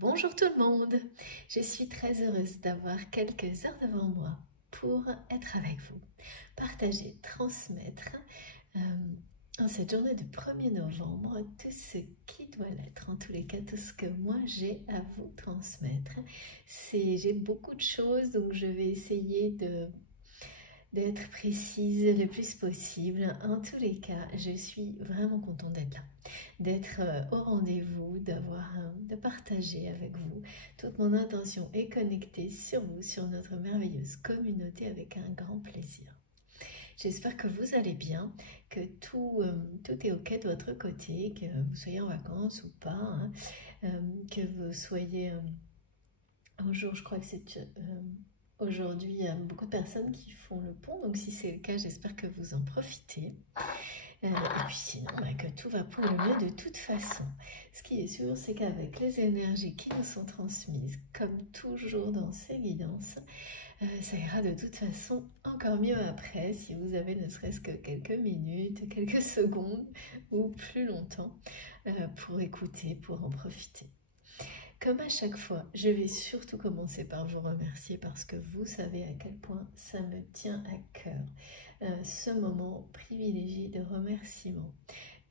Bonjour tout le monde, je suis très heureuse d'avoir quelques heures devant moi pour être avec vous, partager, transmettre en cette journée de 1er novembre tout ce qui doit l'être, en tous les cas tout ce que moi j'ai à vous transmettre. J'ai beaucoup de choses, donc je vais essayer d'être précise le plus possible. En tous les cas, je suis vraiment contente d'être là, d'être au rendez-vous, de partager avec vous. Toute mon intention est connectée sur vous, sur notre merveilleuse communauté avec un grand plaisir. J'espère que vous allez bien, que tout est ok de votre côté, que vous soyez en vacances ou pas, hein, que vous soyez un jour, je crois que c'est aujourd'hui, il y a beaucoup de personnes qui font le pont, donc si c'est le cas, j'espère que vous en profitez. Et puis sinon, que tout va pour le mieux de toute façon. Ce qui est sûr, c'est qu'avec les énergies qui nous sont transmises, comme toujours dans ces guidances, ça ira de toute façon encore mieux après, si vous avez ne serait-ce que quelques minutes, quelques secondes ou plus longtemps pour écouter, pour en profiter. Comme à chaque fois, je vais surtout commencer par vous remercier parce que vous savez à quel point ça me tient à cœur, ce moment privilégié de remerciement.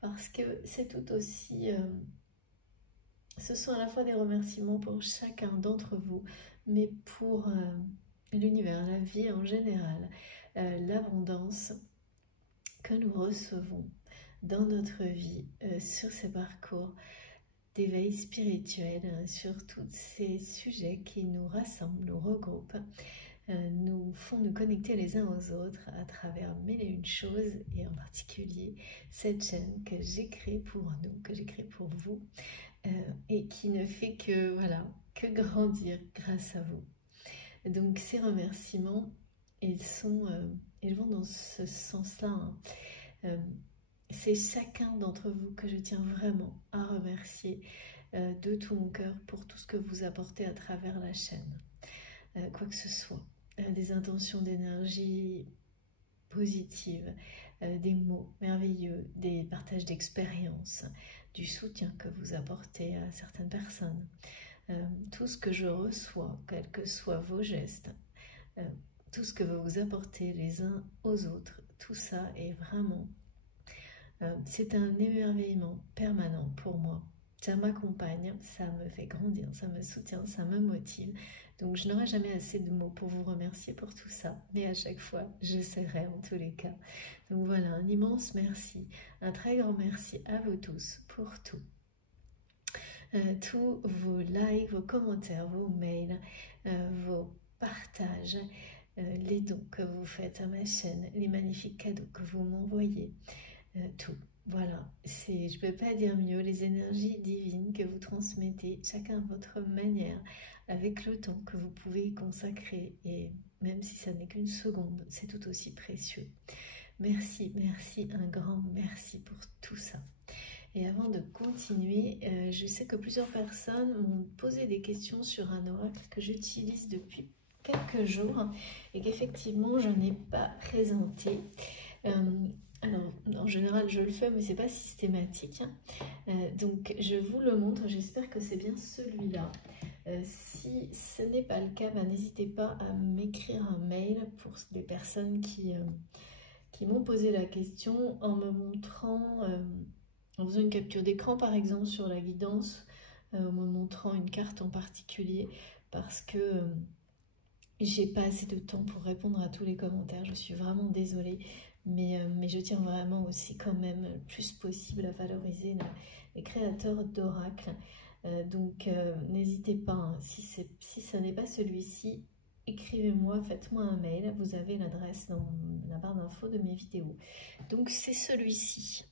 Parce que c'est tout aussi... ce sont à la fois des remerciements pour chacun d'entre vous, mais pour l'univers, la vie en général, l'abondance que nous recevons dans notre vie, sur ces parcours d'éveil spirituel, sur tous ces sujets qui nous rassemblent, nous regroupent, nous font nous connecter les uns aux autres à travers mille et une choses, et en particulier cette chaîne que j'ai créée pour nous, que j'ai créée pour vous, et qui ne fait que, voilà, que grandir grâce à vous. Donc ces remerciements, ils vont dans ce sens-là, hein. C'est chacun d'entre vous que je tiens vraiment à remercier de tout mon cœur pour tout ce que vous apportez à travers la chaîne. Quoi que ce soit, des intentions d'énergie positive, des mots merveilleux, des partages d'expériences, du soutien que vous apportez à certaines personnes. Tout ce que je reçois, quels que soient vos gestes, tout ce que vous apportez les uns aux autres, tout ça est vraiment... c'est un émerveillement permanent pour moi. Ça m'accompagne, ça me fait grandir, ça me soutient, ça me motive. Donc je n'aurai jamais assez de mots pour vous remercier pour tout ça. Mais à chaque fois, j'essaierai en tous les cas. Donc voilà, un immense merci, un très grand merci à vous tous pour tout. Tous vos likes, vos commentaires, vos mails, vos partages, les dons que vous faites à ma chaîne, les magnifiques cadeaux que vous m'envoyez. Tout, voilà, je ne peux pas dire mieux, les énergies divines que vous transmettez, chacun à votre manière, avec le temps que vous pouvez y consacrer, et même si ça n'est qu'une seconde, c'est tout aussi précieux. Merci, merci, un grand merci pour tout ça. Et avant de continuer, je sais que plusieurs personnes m'ont posé des questions sur un oracle que j'utilise depuis quelques jours et qu'effectivement je n'ai pas présenté. Alors, en général, je le fais, mais c'est pas systématique. Donc, je vous le montre. J'espère que c'est bien celui-là. Si ce n'est pas le cas, n'hésitez pas à m'écrire un mail pour les personnes qui m'ont posé la question en me montrant, en faisant une capture d'écran, par exemple, sur la guidance, en me montrant une carte en particulier, parce que j'ai pas assez de temps pour répondre à tous les commentaires. Je suis vraiment désolée. Mais je tiens vraiment aussi quand même le plus possible à valoriser les créateurs d'oracles. Donc n'hésitez pas, hein, si ça n'est pas celui-ci, écrivez-moi, faites-moi un mail. Vous avez l'adresse dans la barre d'infos de mes vidéos. Donc c'est celui-ci.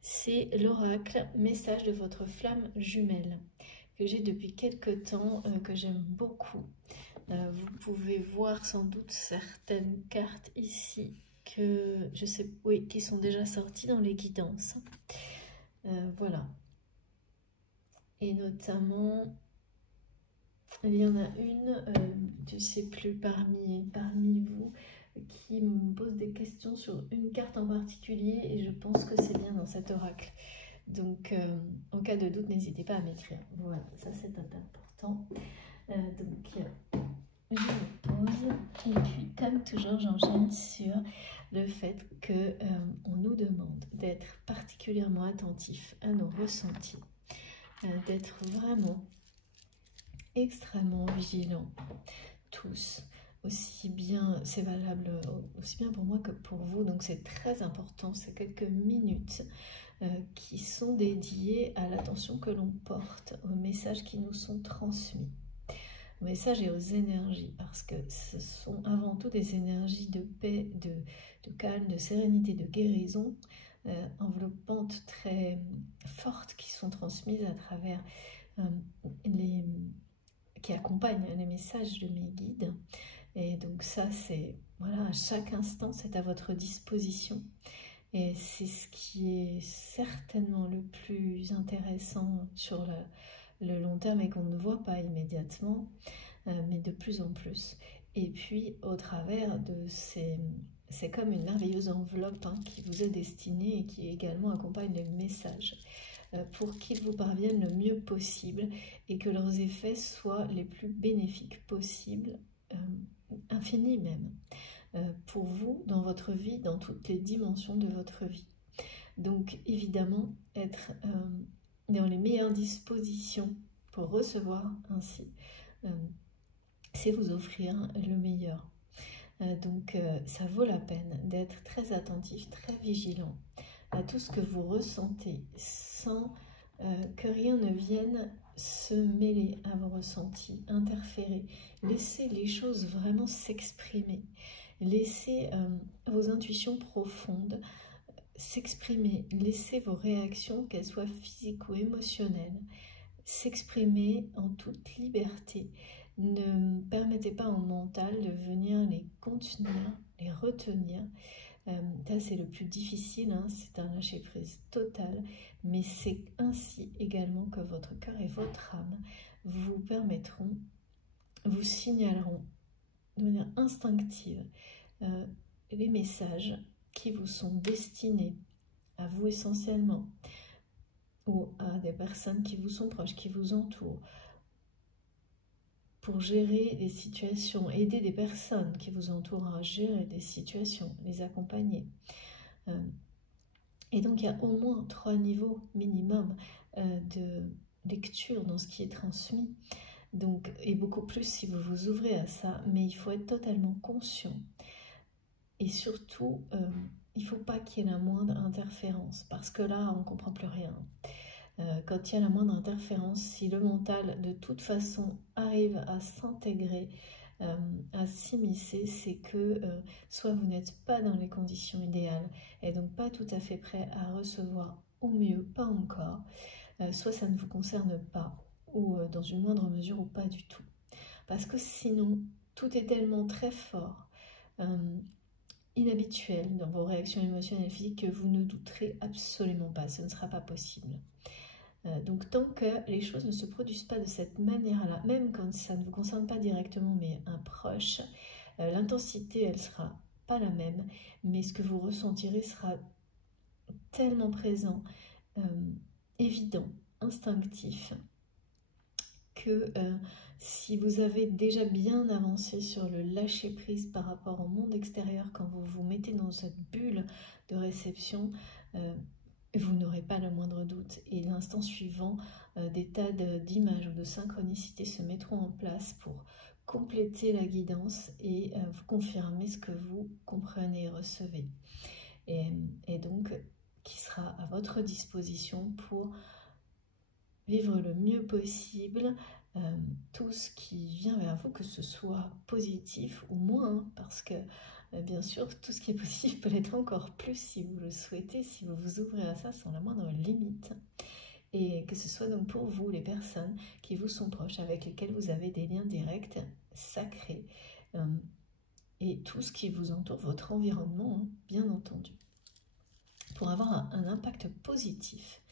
C'est l'oracle message de votre flamme jumelle que j'ai depuis quelques temps, que j'aime beaucoup. Vous pouvez voir sans doute certaines cartes ici que je sais, oui, qui sont déjà sortis dans les guidances. Voilà. Et notamment, il y en a une, je ne sais plus, parmi vous, qui me pose des questions sur une carte en particulier, et je pense que c'est bien dans cet oracle. Donc, en cas de doute, n'hésitez pas à m'écrire. Voilà, ça c'est important. important. Donc, je me pose et puis, comme toujours, j'enchaîne sur le fait qu'on nous demande d'être particulièrement attentif à nos ressentis, d'être vraiment extrêmement vigilants, tous. Aussi bien, c'est valable aussi bien pour moi que pour vous, donc c'est très important, c'est quelques minutes qui sont dédiées à l'attention que l'on porte, aux messages qui nous sont transmis, aux messages et aux énergies, parce que ce sont avant tout des énergies de paix, de calme, de sérénité, de guérison, enveloppantes très fortes qui sont transmises à travers qui accompagnent les messages de mes guides. Et donc ça, c'est, voilà, à chaque instant, c'est à votre disposition. Et c'est ce qui est certainement le plus intéressant sur le long terme et qu'on ne voit pas immédiatement, mais de plus en plus. Et puis, au travers de ces... C'est comme une merveilleuse enveloppe qui vous est destinée et qui également accompagne les messages pour qu'ils vous parviennent le mieux possible et que leurs effets soient les plus bénéfiques possibles, infinis même, pour vous, dans votre vie, dans toutes les dimensions de votre vie. Donc évidemment, être dans les meilleures dispositions pour recevoir ainsi, c'est vous offrir le meilleur. Donc ça vaut la peine d'être très attentif, très vigilant à tout ce que vous ressentez sans que rien ne vienne se mêler à vos ressentis, interférer. Laissez les choses vraiment s'exprimer. Laissez vos intuitions profondes s'exprimer. Laissez vos réactions, qu'elles soient physiques ou émotionnelles, s'exprimer en toute liberté. Ne permettez pas au mental de venir les contenir, les retenir. Ça, c'est le plus difficile, c'est un lâcher-prise total, mais c'est ainsi également que votre cœur et votre âme vous permettront, vous signaleront de manière instinctive les messages qui vous sont destinés, à vous essentiellement, ou à des personnes qui vous sont proches, qui vous entourent, pour gérer des situations, aider des personnes qui vous entourent à gérer des situations, les accompagner. Et donc il y a au moins 3 niveaux minimum de lecture dans ce qui est transmis, donc, et beaucoup plus si vous vous ouvrez à ça, mais il faut être totalement conscient. Et surtout, il ne faut pas qu'il y ait la moindre interférence, parce que là, on ne comprend plus rien. Quand il y a la moindre interférence, si le mental de toute façon arrive à s'intégrer, à s'immiscer, c'est que soit vous n'êtes pas dans les conditions idéales et donc pas tout à fait prêt à recevoir, ou mieux, pas encore, soit ça ne vous concerne pas, ou dans une moindre mesure, ou pas du tout. Parce que sinon, tout est tellement très fort, inhabituel dans vos réactions émotionnelles et physiques que vous ne douterez absolument pas, ce ne sera pas possible. Donc tant que les choses ne se produisent pas de cette manière-là, même quand ça ne vous concerne pas directement mais un proche, l'intensité elle sera pas la même, mais ce que vous ressentirez sera tellement présent, évident, instinctif, que si vous avez déjà bien avancé sur le lâcher-prise par rapport au monde extérieur, quand vous vous mettez dans cette bulle de réception, vous n'aurez pas le moindre doute. Et l'instant suivant, des tas d'images ou de synchronicités se mettront en place pour compléter la guidance et vous confirmer ce que vous comprenez et recevez. Et donc, qui sera à votre disposition pour vivre le mieux possible tout ce qui vient vers vous, que ce soit positif ou moins, parce que bien sûr, tout ce qui est positif peut l'être encore plus si vous le souhaitez, si vous vous ouvrez à ça sans la moindre limite. Et que ce soit donc pour vous, les personnes qui vous sont proches, avec lesquelles vous avez des liens directs, sacrés, et tout ce qui vous entoure, votre environnement, bien entendu, pour avoir un impact positif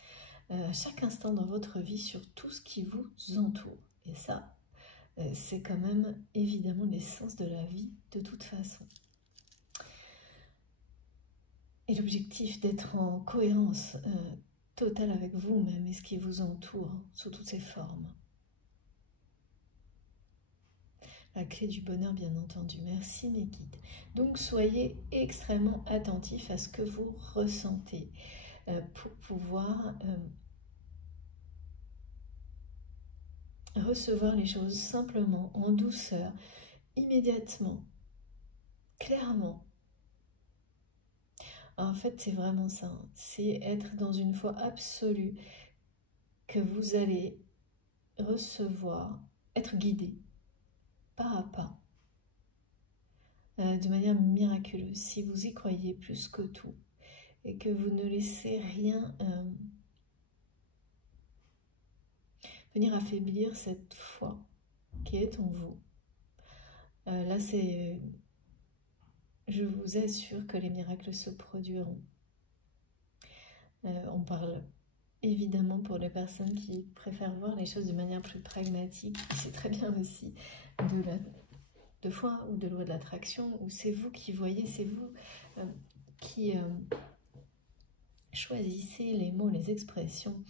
à chaque instant dans votre vie sur tout ce qui vous entoure. Et ça, c'est quand même évidemment l'essence de la vie de toute façon. Et l'objectif d'être en cohérence totale avec vous-même et ce qui vous entoure sous toutes ses formes. la clé du bonheur, bien entendu. Merci mes guides. Donc soyez extrêmement attentifs à ce que vous ressentez pour pouvoir recevoir les choses simplement, en douceur, immédiatement, clairement. En fait, c'est vraiment ça. C'est être dans une foi absolue que vous allez recevoir, être guidé pas à pas, de manière miraculeuse, si vous y croyez plus que tout, et que vous ne laissez rien venir affaiblir cette foi qui est en vous. Là, c'est... Je vous assure que les miracles se produiront. On parle évidemment pour les personnes qui préfèrent voir les choses de manière plus pragmatique. C'est très bien aussi de foi ou de loi de l'attraction, où c'est vous qui voyez, c'est vous qui choisissez les mots, les expressions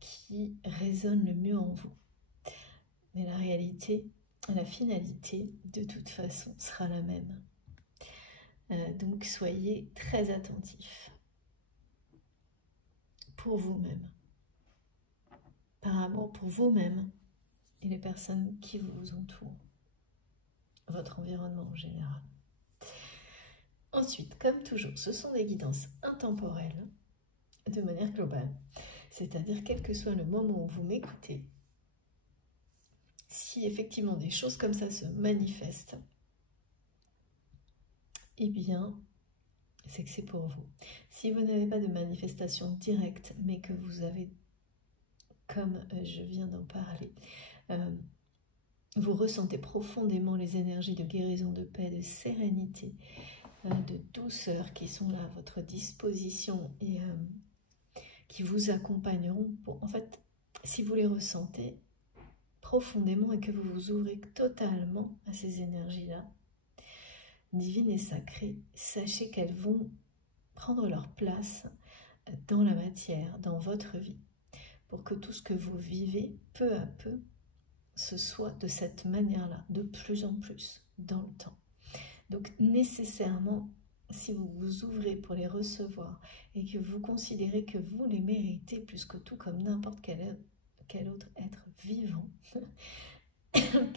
qui résonnent le mieux en vous. Mais la réalité, la finalité, de toute façon, sera la même. Donc soyez très attentifs pour vous-même, par amour pour vous-même et les personnes qui vous entourent, votre environnement en général. Ensuite, comme toujours, ce sont des guidances intemporelles de manière globale, c'est-à-dire quel que soit le moment où vous m'écoutez, si effectivement des choses comme ça se manifestent, eh bien, c'est que c'est pour vous. Si vous n'avez pas de manifestation directe, mais que vous avez, comme je viens d'en parler, vous ressentez profondément les énergies de guérison, de paix, de sérénité, de douceur qui sont là à votre disposition et qui vous accompagneront. En fait, si vous les ressentez profondément et que vous vous ouvrez totalement à ces énergies-là, divines et sacrées, sachez qu'elles vont prendre leur place dans la matière, dans votre vie, pour que tout ce que vous vivez, peu à peu, ce soit de cette manière-là, de plus en plus, dans le temps. Donc nécessairement, si vous vous ouvrez pour les recevoir et que vous considérez que vous les méritez plus que tout, comme n'importe quel autre être vivant,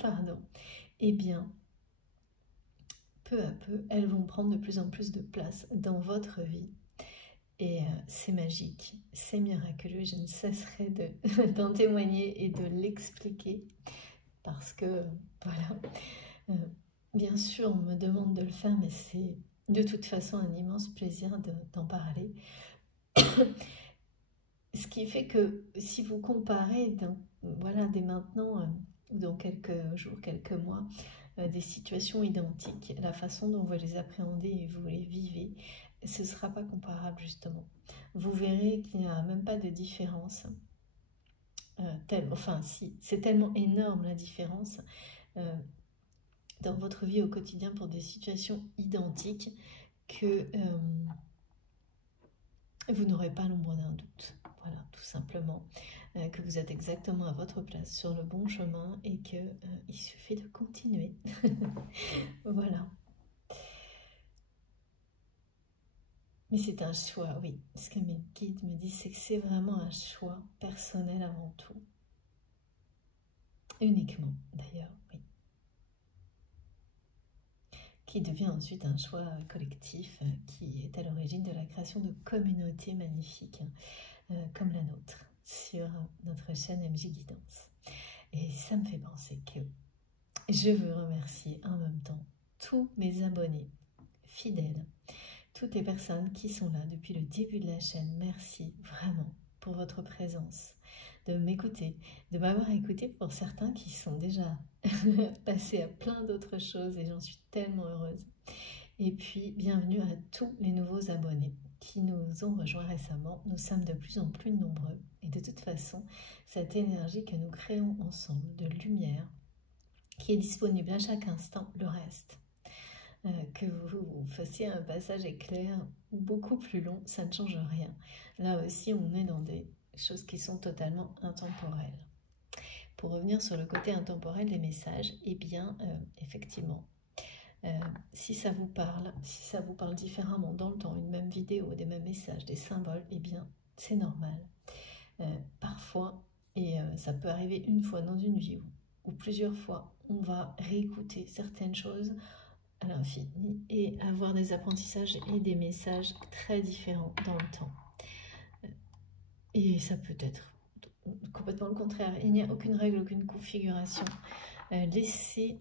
pardon, eh bien, peu à peu, elles vont prendre de plus en plus de place dans votre vie. Et c'est magique, c'est miraculeux, je ne cesserai d'en témoigner et de l'expliquer parce que, voilà, bien sûr, on me demande de le faire, mais c'est de toute façon un immense plaisir d'en parler. Ce qui fait que si vous comparez, voilà, dès maintenant, ou dans quelques jours, quelques mois, des situations identiques, la façon dont vous les appréhendez et vous les vivez, ce ne sera pas comparable justement. Vous verrez qu'il n'y a même pas de différence. Enfin si, c'est tellement énorme la différence dans votre vie au quotidien pour des situations identiques que vous n'aurez pas l'ombre d'un doute. Voilà, tout simplement, que vous êtes exactement à votre place, sur le bon chemin et qu'il suffit de continuer. Voilà. Mais c'est un choix, oui. Ce que mes guides me disent, c'est que c'est vraiment un choix personnel avant tout. Uniquement, d'ailleurs, oui. Qui devient ensuite un choix collectif qui est à l'origine de la création de communautés magnifiques comme la nôtre sur notre chaîne MJ Guidance. Et ça me fait penser que je veux remercier en même temps tous mes abonnés fidèles, toutes les personnes qui sont là depuis le début de la chaîne. Merci vraiment pour votre présence, de m'écouter, de m'avoir écouté pour certains qui sont déjà passés à plein d'autres choses et j'en suis tellement heureuse. Et puis, bienvenue à tous les nouveaux abonnés qui nous ont rejoints récemment. Nous sommes de plus en plus nombreux et de toute façon, cette énergie que nous créons ensemble de lumière qui est disponible à chaque instant, le reste. Que vous fassiez un passage éclair ou beaucoup plus long, ça ne change rien. Là aussi, on est dans des choses qui sont totalement intemporelles. pour revenir sur le côté intemporel des messages, eh bien, effectivement, si ça vous parle différemment dans le temps, une même vidéo, des mêmes messages, des symboles, eh bien, c'est normal. Parfois, et ça peut arriver une fois dans une vie ou plusieurs fois, on va réécouter certaines choses à l'infini et avoir des apprentissages et des messages très différents dans le temps. Et ça peut être complètement le contraire. Il n'y a aucune règle, aucune configuration. Laissez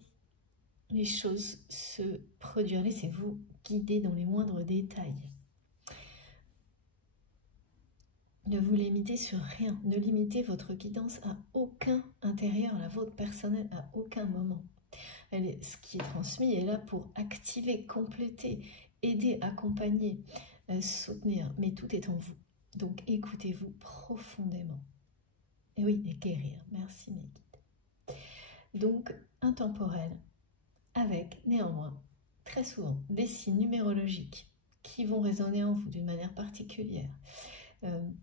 les choses se produire. Laissez-vous guider dans les moindres détails. Ne vous limitez sur rien. Ne limitez votre guidance à aucun intérieur, la vôtre personnelle, à aucun moment. Ce qui est transmis est là pour activer, compléter, aider, accompagner, soutenir. Mais tout est en vous. Donc écoutez-vous profondément. Et oui, et guérir. Merci mes guides. Donc intemporel, avec néanmoins très souvent des signes numérologiques qui vont résonner en vous d'une manière particulière,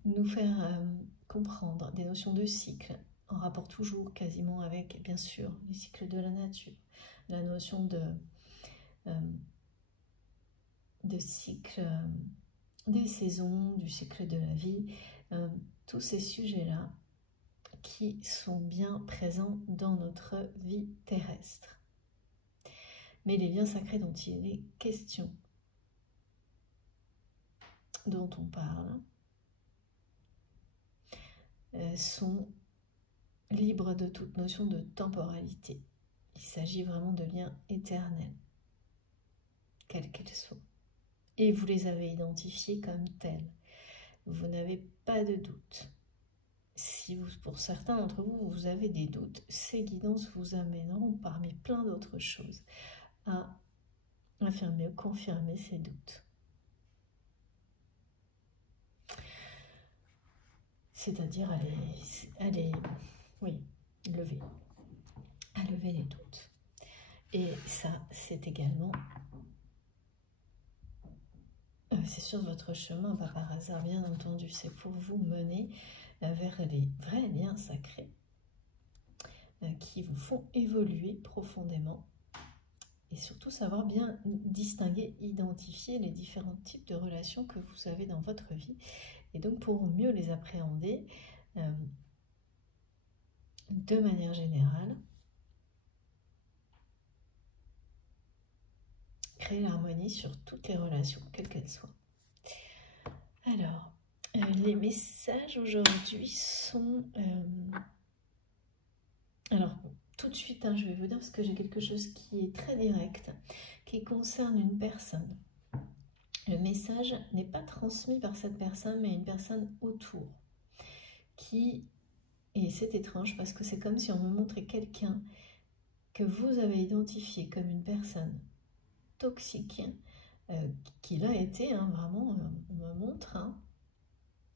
nous faire comprendre des notions de cycle, en rapport toujours quasiment avec, bien sûr, les cycles de la nature, la notion de cycle des saisons, du cycle de la vie, tous ces sujets-là qui sont bien présents dans notre vie terrestre. Mais les liens sacrés dont il est question, dont on parle, sont libres de toute notion de temporalité. Il s'agit vraiment de liens éternels, quels qu'ils soient. Et vous les avez identifiés comme tels. Vous n'avez pas de doute. Si vous, pour certains d'entre vous, vous avez des doutes, ces guidances vous amèneront parmi plein d'autres choses à affirmer ou confirmer ces doutes. C'est-à-dire à les lever les doutes. Et ça, c'est également, c'est sur votre chemin, pas par hasard, bien entendu, c'est pour vous mener vers les vrais liens sacrés qui vous font évoluer profondément et surtout savoir bien distinguer, identifier les différents types de relations que vous avez dans votre vie et donc pour mieux les appréhender de manière générale, créer l'harmonie sur toutes les relations, quelles qu'elles soient. Alors, les messages aujourd'hui sont... Alors, tout de suite, je vais vous dire parce que j'ai quelque chose qui est très direct, qui concerne une personne. Le message n'est pas transmis par cette personne, mais une personne autour. Et c'est étrange parce que c'est comme si on me montrait quelqu'un que vous avez identifié comme une personne toxique, qui l'a été, vraiment, on me montre,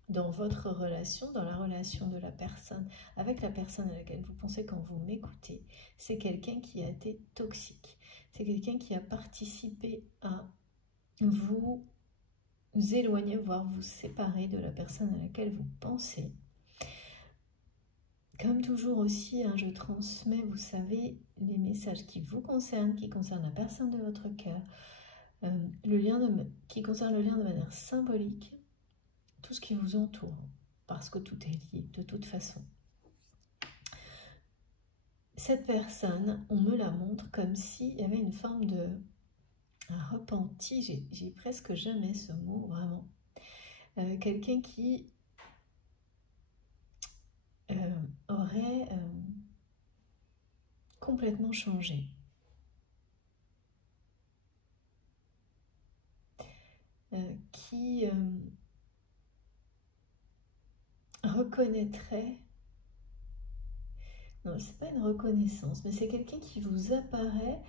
dans votre relation, dans la relation de la personne, avec la personne à laquelle vous pensez quand vous m'écoutez, c'est quelqu'un qui a été toxique. C'est quelqu'un qui a participé à vous éloigner, voire vous séparer de la personne à laquelle vous pensez. Comme toujours aussi, je transmets, vous savez, les messages qui vous concernent, qui concernent la personne de votre cœur, qui concerne le lien de manière symbolique, tout ce qui vous entoure, parce que tout est lié de toute façon. Cette personne, on me la montre comme s'il y avait une forme de repenti, j'ai presque jamais ce mot, vraiment. Quelqu'un qui aurait complètement changé. Qui reconnaîtrait, non, c'est pas une reconnaissance, mais c'est quelqu'un qui vous apparaît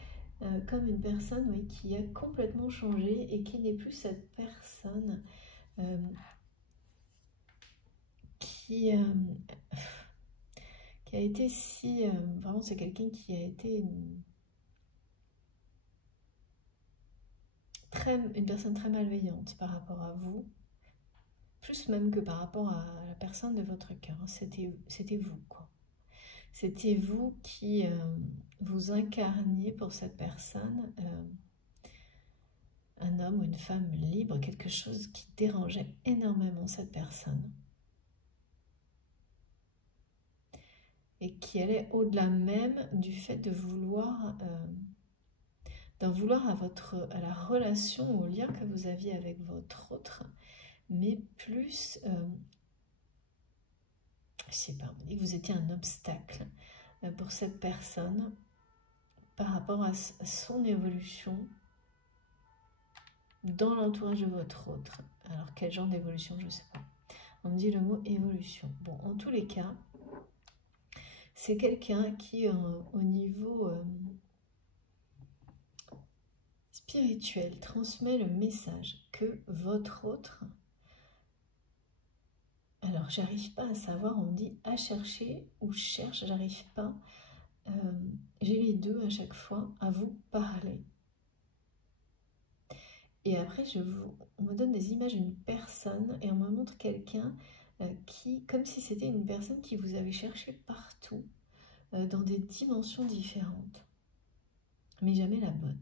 comme une personne, oui, qui a complètement changé et qui n'est plus cette personne qui a été si... vraiment, c'est quelqu'un qui a été une personne très malveillante par rapport à vous, plus même que par rapport à la personne de votre cœur. C'était vous, quoi. C'était vous qui vous incarniez pour cette personne un homme ou une femme libre, quelque chose qui dérangeait énormément cette personne. Et qui allait au-delà même du fait de vouloir, d'en vouloir à la relation, au lien que vous aviez avec votre autre, mais plus, je sais pas, on dit que vous étiez un obstacle pour cette personne par rapport à son évolution dans l'entourage de votre autre. Alors quel genre d'évolution, je ne sais pas. On me dit le mot évolution. Bon, en tous les cas, c'est quelqu'un qui, au niveau spirituel, transmet le message que votre autre... Alors, j'arrive pas à savoir, on me dit à chercher ou cherche, j'arrive pas. J'ai les deux à chaque fois, à vous parler. Et après, on me donne des images d'une personne et on me montre quelqu'un qui, comme si c'était une personne qui vous avait cherché partout, dans des dimensions différentes. Mais jamais la bonne.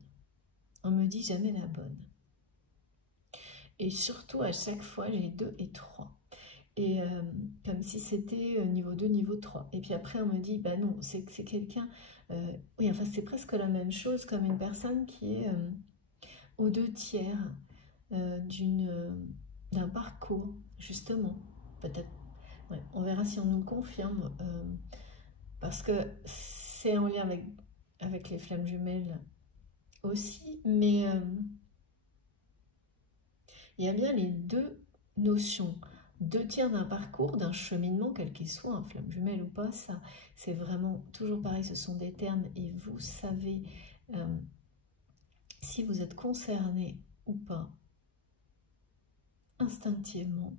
On me dit jamais la bonne. Et surtout, à chaque fois, j'ai 2 et 3. Et comme si c'était niveau 2, niveau 3. Et puis après, on me dit, bah non, c'est quelqu'un... oui, enfin, c'est presque la même chose, comme une personne qui est aux 2/3 d'un parcours, justement. Peut-être, ouais, on verra si on nous le confirme, parce que c'est en lien avec les flammes jumelles aussi, mais il y a bien les deux notions. 2/3 d'un parcours, d'un cheminement, quel qu'il soit, un flamme jumelle ou pas, ça, c'est vraiment toujours pareil, ce sont des termes et vous savez si vous êtes concerné ou pas, instinctivement.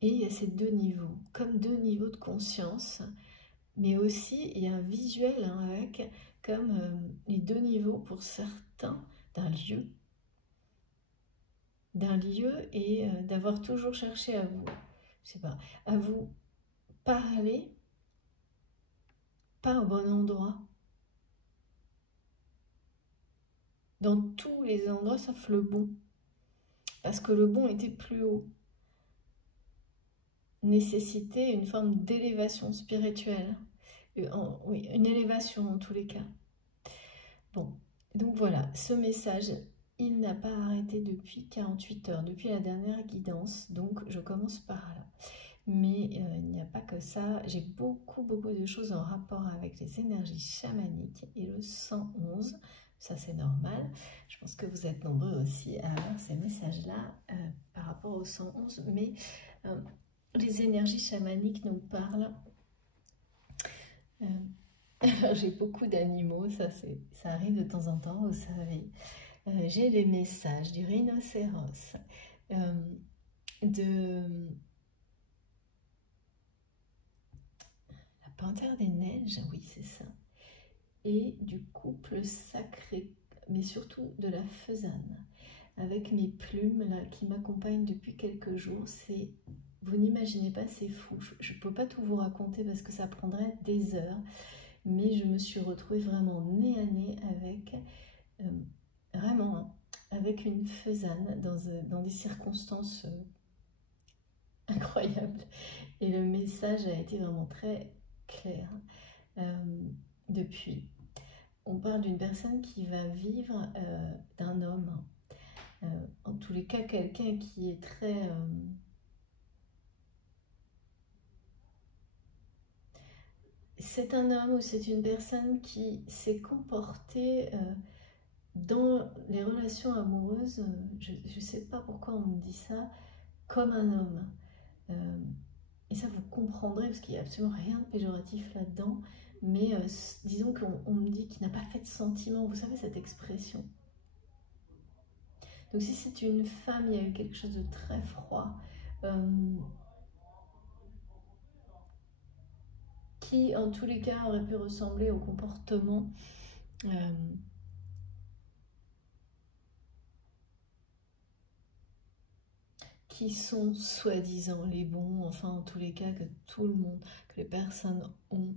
Et il y a ces 2 niveaux, comme 2 niveaux de conscience, mais aussi il y a un visuel avec comme les 2 niveaux pour certains d'un lieu et d'avoir toujours cherché à vous, je sais pas, à vous parler, pas au bon endroit, dans tous les endroits sauf le bon, parce que le bon était plus haut, nécessitait une forme d'élévation spirituelle, oui, une élévation en tous les cas. Bon, donc voilà, ce message, il n'a pas arrêté depuis 48 heures, depuis la dernière guidance, donc je commence par là. Mais il n'y a pas que ça, j'ai beaucoup de choses en rapport avec les énergies chamaniques et le 111, ça c'est normal. Je pense que vous êtes nombreux aussi à avoir ces messages-là par rapport au 111, mais les énergies chamaniques nous parlent... alors j'ai beaucoup d'animaux, ça arrive de temps en temps, vous savez. J'ai les messages du rhinocéros, de la panthère des neiges, oui c'est ça, et du couple sacré, mais surtout de la faisane, avec mes plumes là qui m'accompagnent depuis quelques jours. C'est, vous n'imaginez pas, c'est fou. Je ne peux pas tout vous raconter parce que ça prendrait des heures, mais je me suis retrouvée vraiment nez à nez avec, vraiment, hein, avec une faisane dans des circonstances incroyables. Et le message a été vraiment très clair depuis. On parle d'une personne qui va vivre d'un homme. En tous les cas, quelqu'un qui est très... c'est un homme ou c'est une personne qui s'est comportée dans les relations amoureuses, je ne sais pas pourquoi on me dit ça, comme un homme. Et ça, vous comprendrez, parce qu'il n'y a absolument rien de péjoratif là-dedans, mais disons qu'on me dit qu'il n'a pas fait de sentiment. Vous savez, cette expression. Donc si c'est une femme, il y a eu quelque chose de très froid, qui en tous les cas aurait pu ressembler au comportement qui sont soi-disant les bons, enfin en tous les cas que tout le monde, que les personnes ont,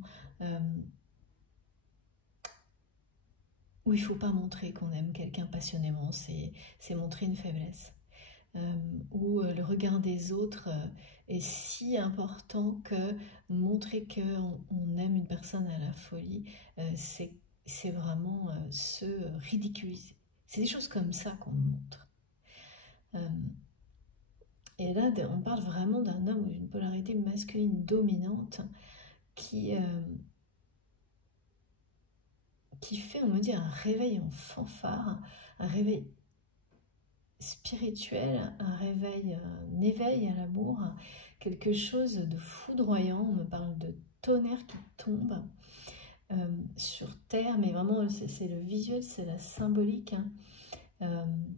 où il ne faut pas montrer qu'on aime quelqu'un passionnément, c'est montrer une faiblesse. Où le regard des autres est si important que montrer qu'on aime une personne à la folie, c'est vraiment se ridiculiser. C'est des choses comme ça qu'on montre. Et là, on parle vraiment d'un homme ou d'une polarité masculine dominante qui fait, on me dit, un réveil en fanfare, un réveil spirituel, un éveil à l'amour, quelque chose de foudroyant. On me parle de tonnerre qui tombe sur terre, mais vraiment c'est le visuel, c'est la symbolique, hein.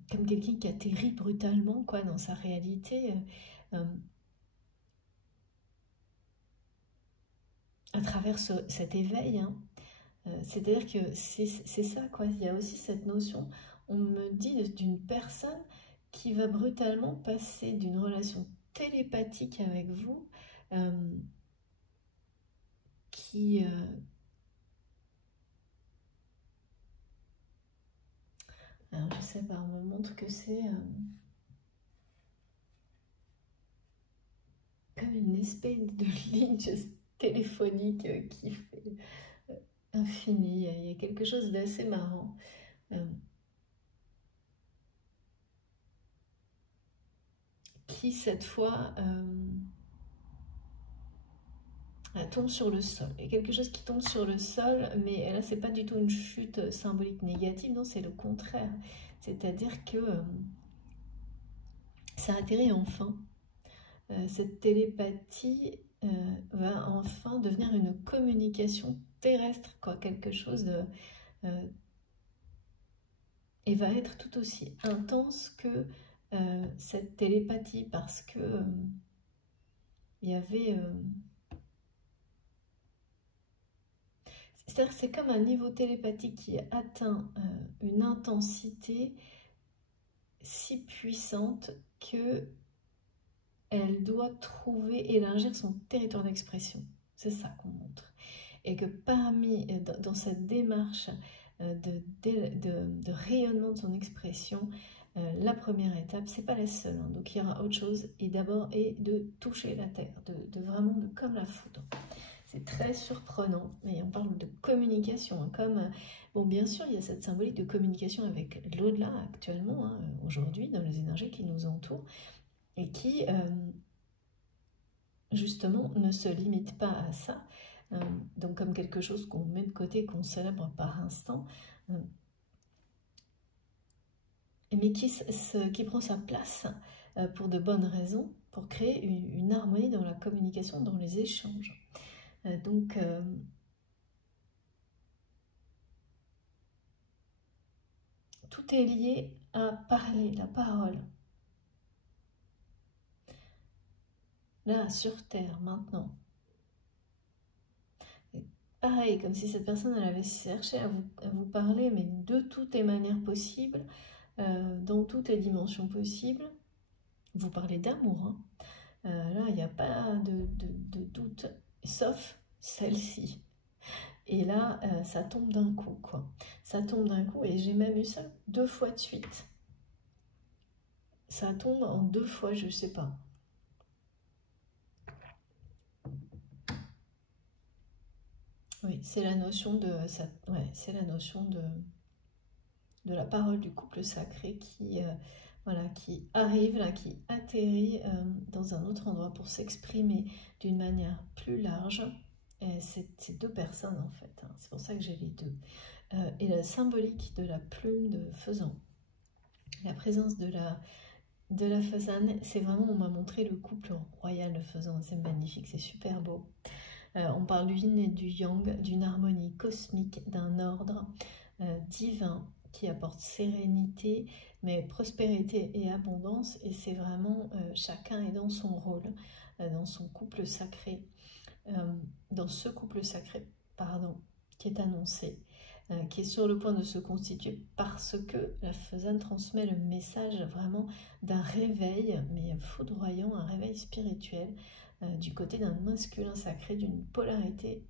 Comme quelqu'un qui atterrit brutalement quoi, dans sa réalité, à travers cet éveil, hein. C'est-à-dire que c'est ça, quoi. Il y a aussi cette notion, on me dit d'une personne qui va brutalement passer d'une relation télépathique avec vous, qui... alors je sais pas, on me montre que c'est comme une espèce de ligne téléphonique qui fait infini. Il y a quelque chose d'assez marrant. Qui cette fois tombe sur le sol. Il y a quelque chose qui tombe sur le sol, mais là c'est pas du tout une chute symbolique négative, non, c'est le contraire. C'est-à-dire que ça atterrit enfin. Cette télépathie va enfin devenir une communication terrestre, quoi, quelque chose de... et va être tout aussi intense que cette télépathie, parce que il y avait... c'est-à-dire que c'est comme un niveau télépathique qui atteint une intensité si puissante que elle doit trouver, élargir son territoire d'expression. C'est ça qu'on montre. Et que dans cette démarche de rayonnement de son expression, la première étape, c'est pas la seule, hein. Donc il y aura autre chose, et d'abord est de toucher la terre, vraiment comme la foudre. C'est très surprenant, mais on parle de communication, hein, comme... Bon, bien sûr, il y a cette symbolique de communication avec l'au-delà actuellement, hein, aujourd'hui, dans les énergies qui nous entourent, et qui, justement, ne se limite pas à ça. Donc, comme quelque chose qu'on met de côté, qu'on célèbre par instant, mais qui prend sa place pour de bonnes raisons, pour créer une harmonie dans la communication, dans les échanges. Donc, tout est lié à parler, la parole. Là, sur Terre, maintenant. Et pareil, comme si cette personne elle avait cherché à vous parler, mais de toutes les manières possibles, dans toutes les dimensions possibles. Vous parlez d'amour, hein. Là, il n'y a pas de doute, sauf celle-ci. Et là, ça tombe d'un coup, quoi. Ça tombe d'un coup, et j'ai même eu ça 2 fois de suite. Ça tombe en 2 fois, je sais pas. Oui, c'est la notion de c'est la notion de la parole du couple sacré qui voilà, qui arrive là, qui atterrit dans un autre endroit pour s'exprimer d'une manière plus large. C'est 2 personnes en fait, hein. C'est pour ça que j'ai les 2. Et la symbolique de la plume de faisan, la présence de la faisane, c'est vraiment, on m'a montré le couple royal de faisan, c'est magnifique, c'est super beau. On parle du yin et du yang, d'une harmonie cosmique, d'un ordre divin qui apporte sérénité, mais prospérité et abondance. Et c'est vraiment, chacun est dans son rôle, dans son couple sacré, dans ce couple sacré, pardon, qui est annoncé. qui est sur le point de se constituer parce que la faisane transmet le message vraiment d'un réveil, mais foudroyant, un réveil spirituel du côté d'un masculin sacré, d'une polarité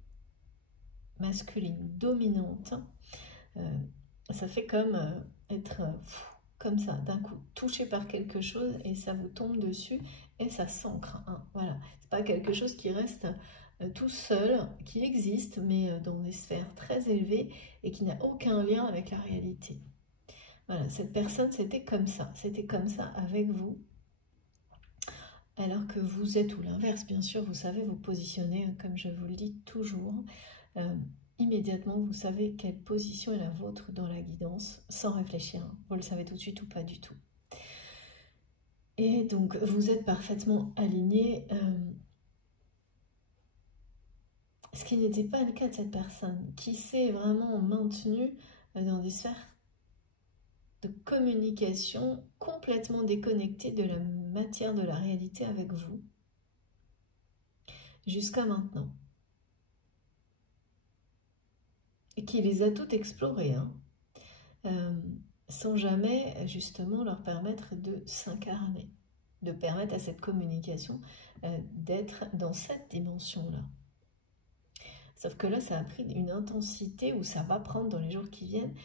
masculine dominante. Ça fait comme être comme ça, d'un coup, touché par quelque chose et ça vous tombe dessus et ça s'ancre. Hein, voilà, c'est pas quelque chose qui reste tout seul, qui existe, mais dans des sphères très élevées et qui n'a aucun lien avec la réalité. Voilà, cette personne, c'était comme ça avec vous. Alors que vous êtes, ou l'inverse, bien sûr, vous savez vous positionner, comme je vous le dis toujours, immédiatement, vous savez quelle position est la vôtre dans la guidance, sans réfléchir. Hein. Vous le savez tout de suite ou pas du tout. Et donc, vous êtes parfaitement aligné, ce qui n'était pas le cas de cette personne, qui s'est vraiment maintenue dans des sphères de communication complètement déconnectées de la matière de la réalité avec vous, jusqu'à maintenant. Et qui les a toutes explorées, hein, sans jamais justement leur permettre de s'incarner, de permettre à cette communication d'être dans cette dimension-là. Sauf que là, ça a pris une intensité, ou ça va prendre dans les jours qui viennent,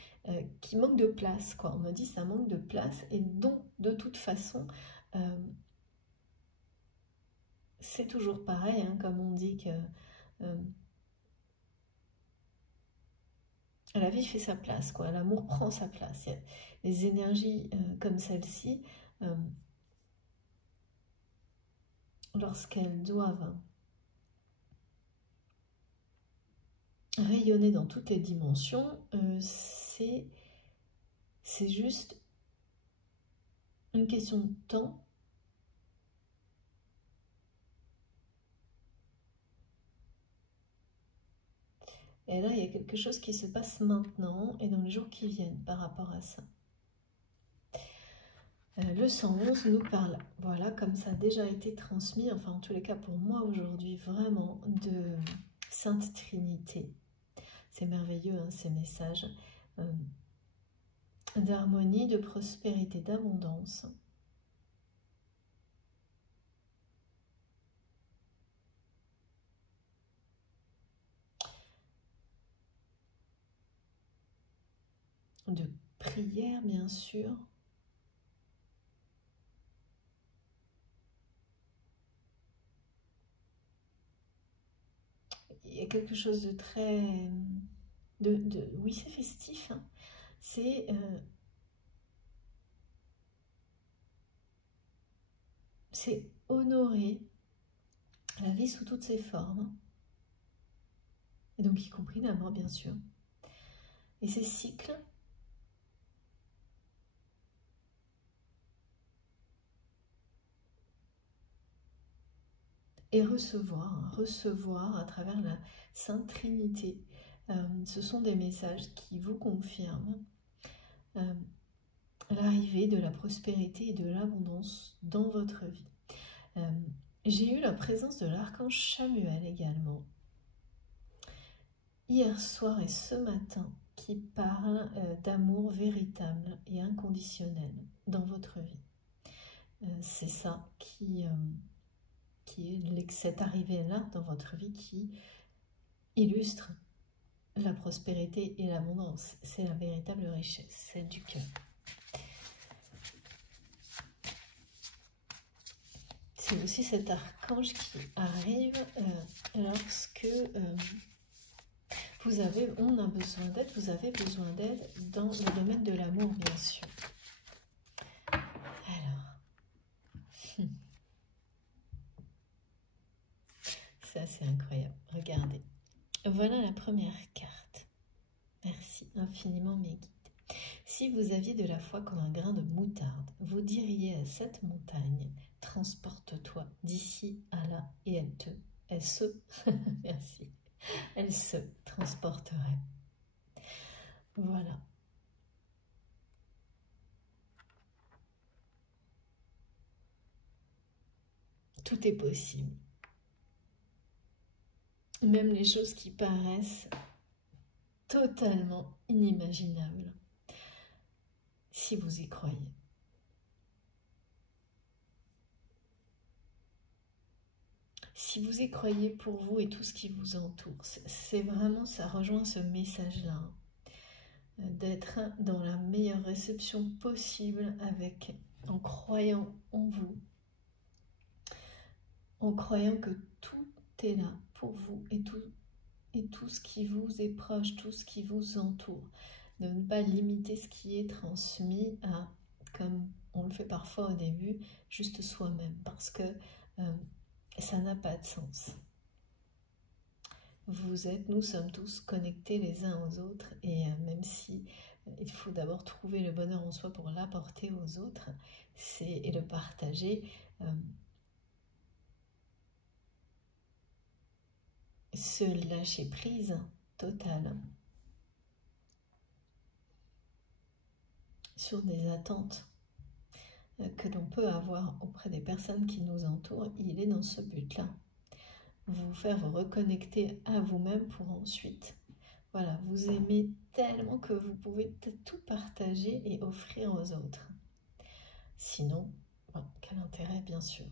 qui manque de place, quoi. On me dit ça manque de place, et donc, de toute façon, c'est toujours pareil, hein, comme on dit que la vie fait sa place, quoi. L'amour prend sa place. Il y a les énergies comme celle-ci, lorsqu'elles doivent rayonner dans toutes les dimensions, c'est juste une question de temps. Et là, il y a quelque chose qui se passe maintenant et dans les jours qui viennent par rapport à ça. Le 111 nous parle, voilà, comme ça a déjà été transmis, enfin en tous les cas pour moi aujourd'hui, vraiment de Sainte Trinité. C'est merveilleux, hein, ces messages d'harmonie, de prospérité, d'abondance. De prière, bien sûr. Il y a quelque chose de très... oui, c'est festif. Hein. C'est honorer la vie sous toutes ses formes. Et donc y compris la mort, bien sûr. Et ces cycles et recevoir à travers la Sainte Trinité. Ce sont des messages qui vous confirment l'arrivée de la prospérité et de l'abondance dans votre vie. J'ai eu la présence de l'archange Chamuel également, hier soir et ce matin, qui parle d'amour véritable et inconditionnel dans votre vie. C'est ça qui est cette arrivée-là dans votre vie qui illustre la prospérité et l'abondance. C'est la véritable richesse, celle du cœur. C'est aussi cet archange qui arrive lorsque on a besoin d'aide, vous avez besoin d'aide dans le domaine de l'amour, bien sûr. Alors, c'est assez incroyable, regardez. Voilà la première carte. Merci infiniment mes guides. Si vous aviez de la foi comme un grain de moutarde, vous diriez à cette montagne, transporte-toi d'ici à là, et merci, elle se transporterait. Voilà. Tout est possible. Même les choses qui paraissent totalement inimaginable si vous y croyez. Si vous y croyez pour vous et tout ce qui vous entoure, c'est vraiment, ça rejoint ce message-là, d'être dans la meilleure réception possible en croyant en vous, en croyant que tout est là pour vous et tout ce qui vous est proche, tout ce qui vous entoure. De ne pas limiter ce qui est transmis à, comme on le fait parfois au début, juste soi-même, parce que ça n'a pas de sens. Nous sommes tous connectés les uns aux autres, et même si il faut d'abord trouver le bonheur en soi pour l'apporter aux autres, et le partager, se lâcher prise totale sur des attentes que l'on peut avoir auprès des personnes qui nous entourent, il est dans ce but-là. Vous faire vous reconnecter à vous-même pour ensuite, voilà, vous aimer tellement que vous pouvez tout partager et offrir aux autres. Sinon, bon, quel intérêt, bien sûr.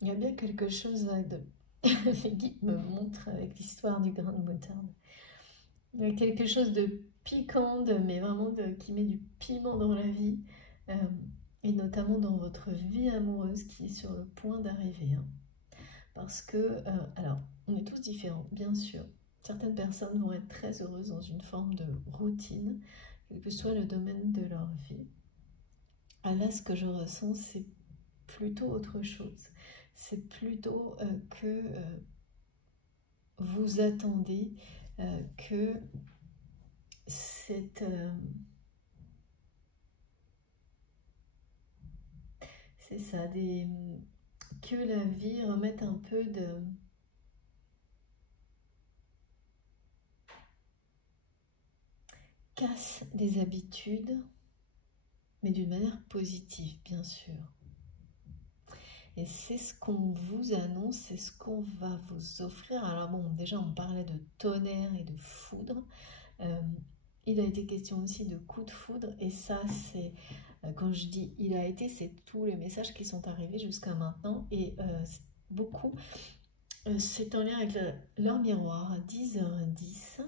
Il y a bien quelque chose de... Les guides me montrent avec l'histoire du grain de moutarde. Il y a quelque chose de piquant, mais vraiment qui met du piment dans la vie, et notamment dans votre vie amoureuse qui est sur le point d'arriver. Hein. Parce que, alors, on est tous différents, bien sûr. Certaines personnes vont être très heureuses dans une forme de routine, quel que soit le domaine de leur vie. Là, ce que je ressens, c'est plutôt autre chose. C'est plutôt que vous attendez que c'est ça, que la vie remette un peu de... casse les habitudes, mais d'une manière positive, bien sûr. Et c'est ce qu'on vous annonce, c'est ce qu'on va vous offrir. Alors bon, déjà on parlait de tonnerre et de foudre. Il a été question aussi de coup de foudre. Et ça, c'est, quand je dis il a été, c'est tous les messages qui sont arrivés jusqu'à maintenant. Et beaucoup, c'est en lien avec leur miroir à 10h10,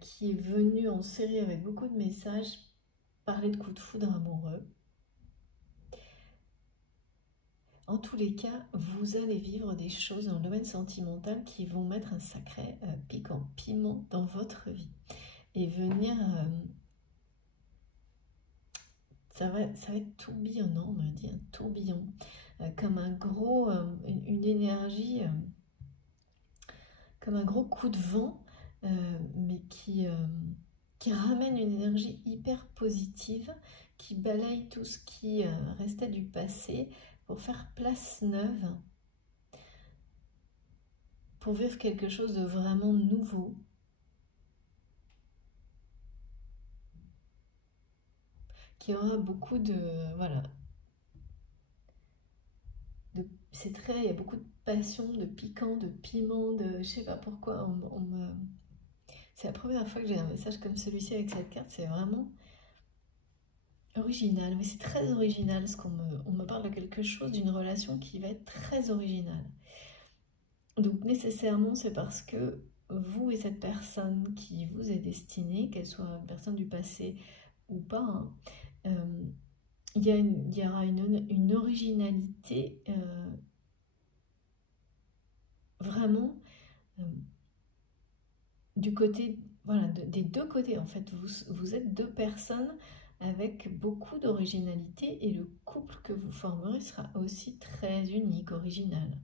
qui est venu en série avec beaucoup de messages, parler de coup de foudre amoureux. En tous les cas, vous allez vivre des choses dans le domaine sentimental qui vont mettre un sacré piment dans votre vie. Et venir... ça va être tourbillonnant, on me dit, un tourbillon. Comme un gros... une énergie... comme un gros coup de vent, mais qui ramène une énergie hyper positive, qui balaye tout ce qui restait du passé, pour faire place neuve, pour vivre quelque chose de vraiment nouveau, qui aura beaucoup de... voilà. C'est très... il y a beaucoup de passion, de piquant, de piment, de... je sais pas pourquoi, c'est la première fois que j'ai un message comme celui-ci avec cette carte, c'est vraiment original, mais c'est très original, parce on me parle de quelque chose, d'une relation qui va être très originale. Donc nécessairement, c'est parce que vous et cette personne qui vous est destinée, qu'elle soit une personne du passé ou pas, hein, il y aura une originalité vraiment du côté, voilà, des deux côtés. En fait, vous êtes deux personnes avec beaucoup d'originalité, et le couple que vous formerez sera aussi très unique, original.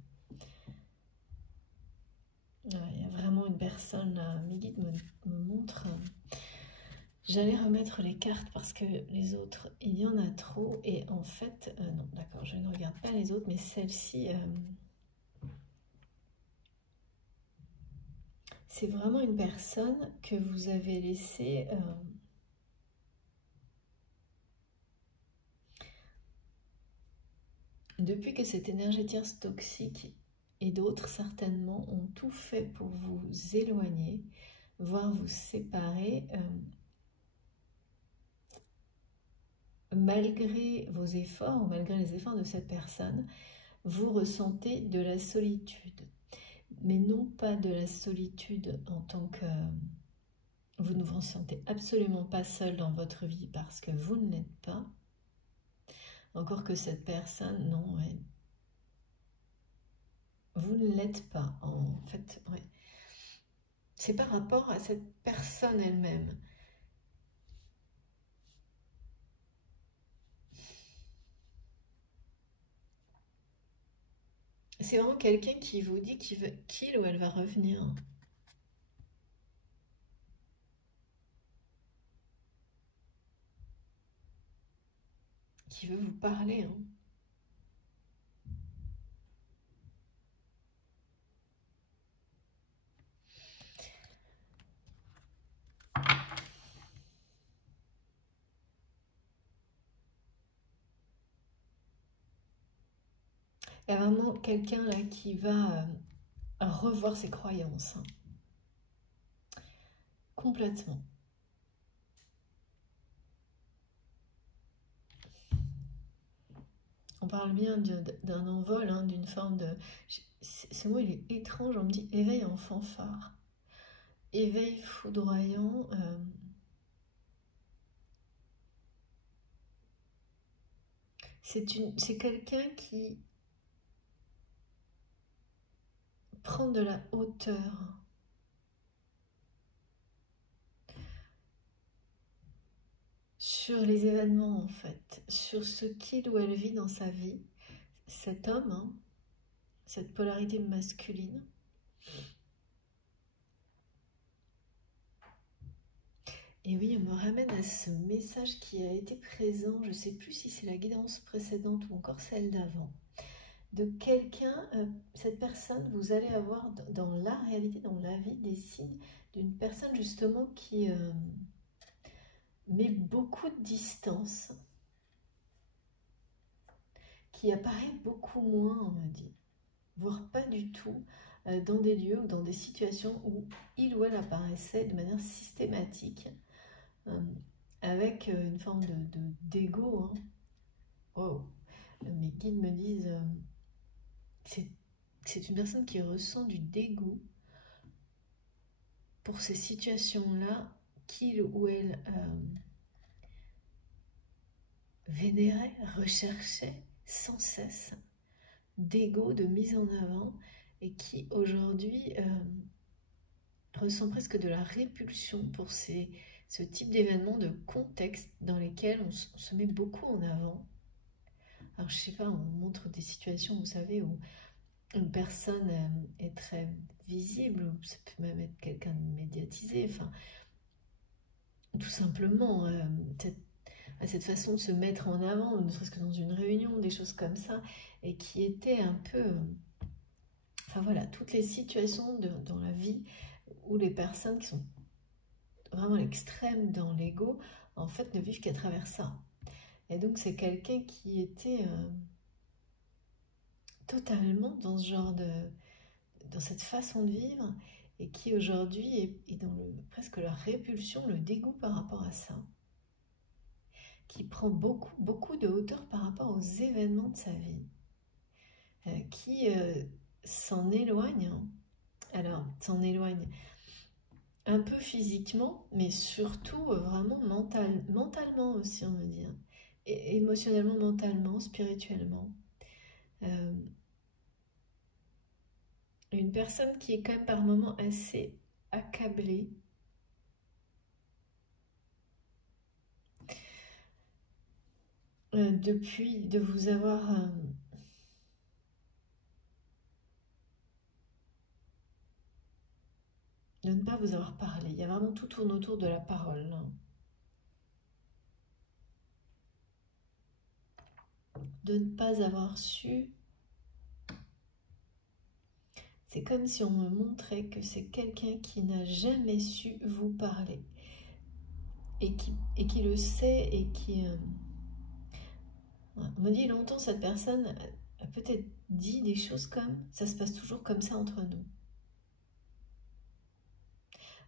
Il y a vraiment une personne là, mes guides me montrent. J'allais remettre les cartes parce que les autres, il y en a trop. Et en fait, non, d'accord, je ne regarde pas les autres, mais celle-ci, c'est vraiment une personne que vous avez laissée... depuis que cette énergie tierce toxique et d'autres certainement ont tout fait pour vous éloigner, voire vous séparer, malgré vos efforts ou malgré les efforts de cette personne, vous ressentez de la solitude. Mais non pas de la solitude en tant que... Vous ne vous sentez absolument pas seul dans votre vie parce que vous ne l'êtes pas. Encore que cette personne, non, ouais. Vous ne l'êtes pas, en fait, ouais. C'est par rapport à cette personne elle-même. C'est vraiment quelqu'un qui vous dit qu'il ou elle va revenir. Qui veut vous parler, hein. Il y a vraiment quelqu'un là qui va revoir ses croyances. Hein. Complètement. On parle bien d'un envol, hein, d'une forme de... Ce mot, il est étrange, on me dit éveil en fanfare. Éveil foudroyant. C'est quelqu'un qui prend de la hauteur. Sur les événements, en fait. Sur ce qu'il ou elle vit dans sa vie. Cet homme, hein, cette polarité masculine. Et oui, on me ramène à ce message qui a été présent, je ne sais plus si c'est la guidance précédente ou encore celle d'avant, de quelqu'un, cette personne, vous allez avoir dans la réalité, dans la vie, des signes d'une personne justement qui met beaucoup de distance, qui apparaît beaucoup moins, on me dit, voire pas du tout, dans des lieux ou dans des situations où il ou elle apparaissait de manière systématique, avec une forme d'ego. Hein. Wow. Mes guides me disent, c'est une personne qui ressent du dégoût pour ces situations-là qu'il ou elle vénérait, recherchait sans cesse, d'ego, de mise en avant, et qui aujourd'hui ressent presque de la répulsion pour ce type d'événements, de contexte dans lesquels on se met beaucoup en avant. Alors je sais pas, on montre des situations, vous savez, où une personne est très visible, ou ça peut même être quelqu'un de médiatisé, enfin, tout simplement, cette façon de se mettre en avant, ne serait-ce que dans une réunion, des choses comme ça, et qui était un peu... enfin voilà, toutes les situations dans la vie où les personnes qui sont vraiment à l'extrême dans l'ego, en fait, ne vivent qu'à travers ça. Et donc, c'est quelqu'un qui était totalement dans ce genre dans cette façon de vivre, et qui aujourd'hui est dans presque la répulsion, le dégoût par rapport à ça, qui prend beaucoup de hauteur par rapport aux événements de sa vie, qui s'en éloigne, hein. Alors, s'en éloigne un peu physiquement, mais surtout vraiment mentalement aussi, on me dit, hein. Et émotionnellement, mentalement, spirituellement. Une personne qui est quand même par moments assez accablée. Depuis de vous avoir... de ne pas vous avoir parlé. Il y a vraiment tout tourne autour de la parole, hein. De ne pas avoir su. C'est comme si on me montrait que c'est quelqu'un qui n'a jamais su vous parler. Et qui le sait et qui... on me dit longtemps, cette personne a peut-être dit des choses comme « ça se passe toujours comme ça entre nous ».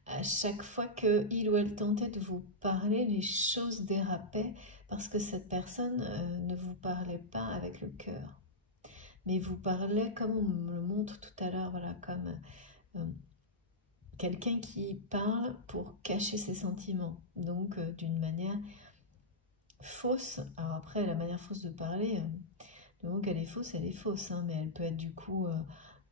À chaque fois qu'il ou elle tentait de vous parler, les choses dérapaient parce que cette personne ne vous parlait pas avec le cœur. Mais vous parlait, comme on me le montre tout à l'heure, voilà, comme quelqu'un qui parle pour cacher ses sentiments. Donc, d'une manière fausse. Alors après, la manière fausse de parler, le mot qu'elle est fausse, hein, mais elle peut être du coup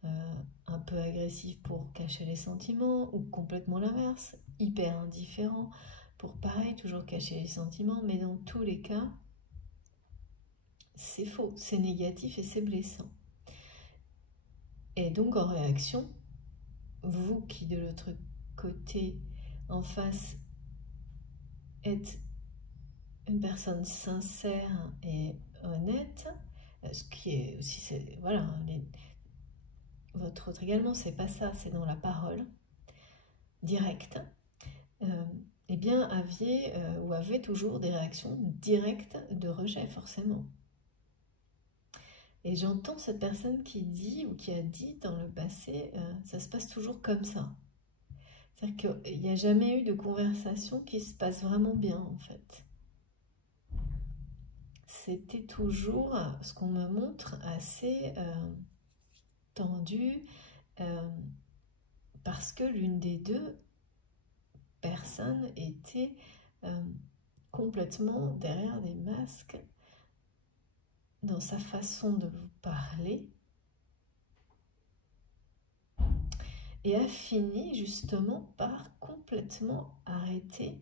un peu agressive pour cacher les sentiments, ou complètement l'inverse, hyper indifférent, pour pareil, toujours cacher les sentiments, mais dans tous les cas, c'est faux, c'est négatif et c'est blessant. Et donc en réaction, vous qui de l'autre côté, en face, êtes une personne sincère et honnête, ce qui est aussi, voilà, votre autre également, c'est pas ça, c'est dans la parole directe, eh bien aviez ou avez toujours des réactions directes de rejet forcément. Et j'entends cette personne qui dit ou qui a dit dans le passé, ça se passe toujours comme ça. C'est-à-dire qu'il n'y a jamais eu de conversation qui se passe vraiment bien en fait. C'était toujours ce qu'on me montre assez tendu parce que l'une des deux personnes était complètement derrière des masques dans sa façon de vous parler et a fini justement par complètement arrêter,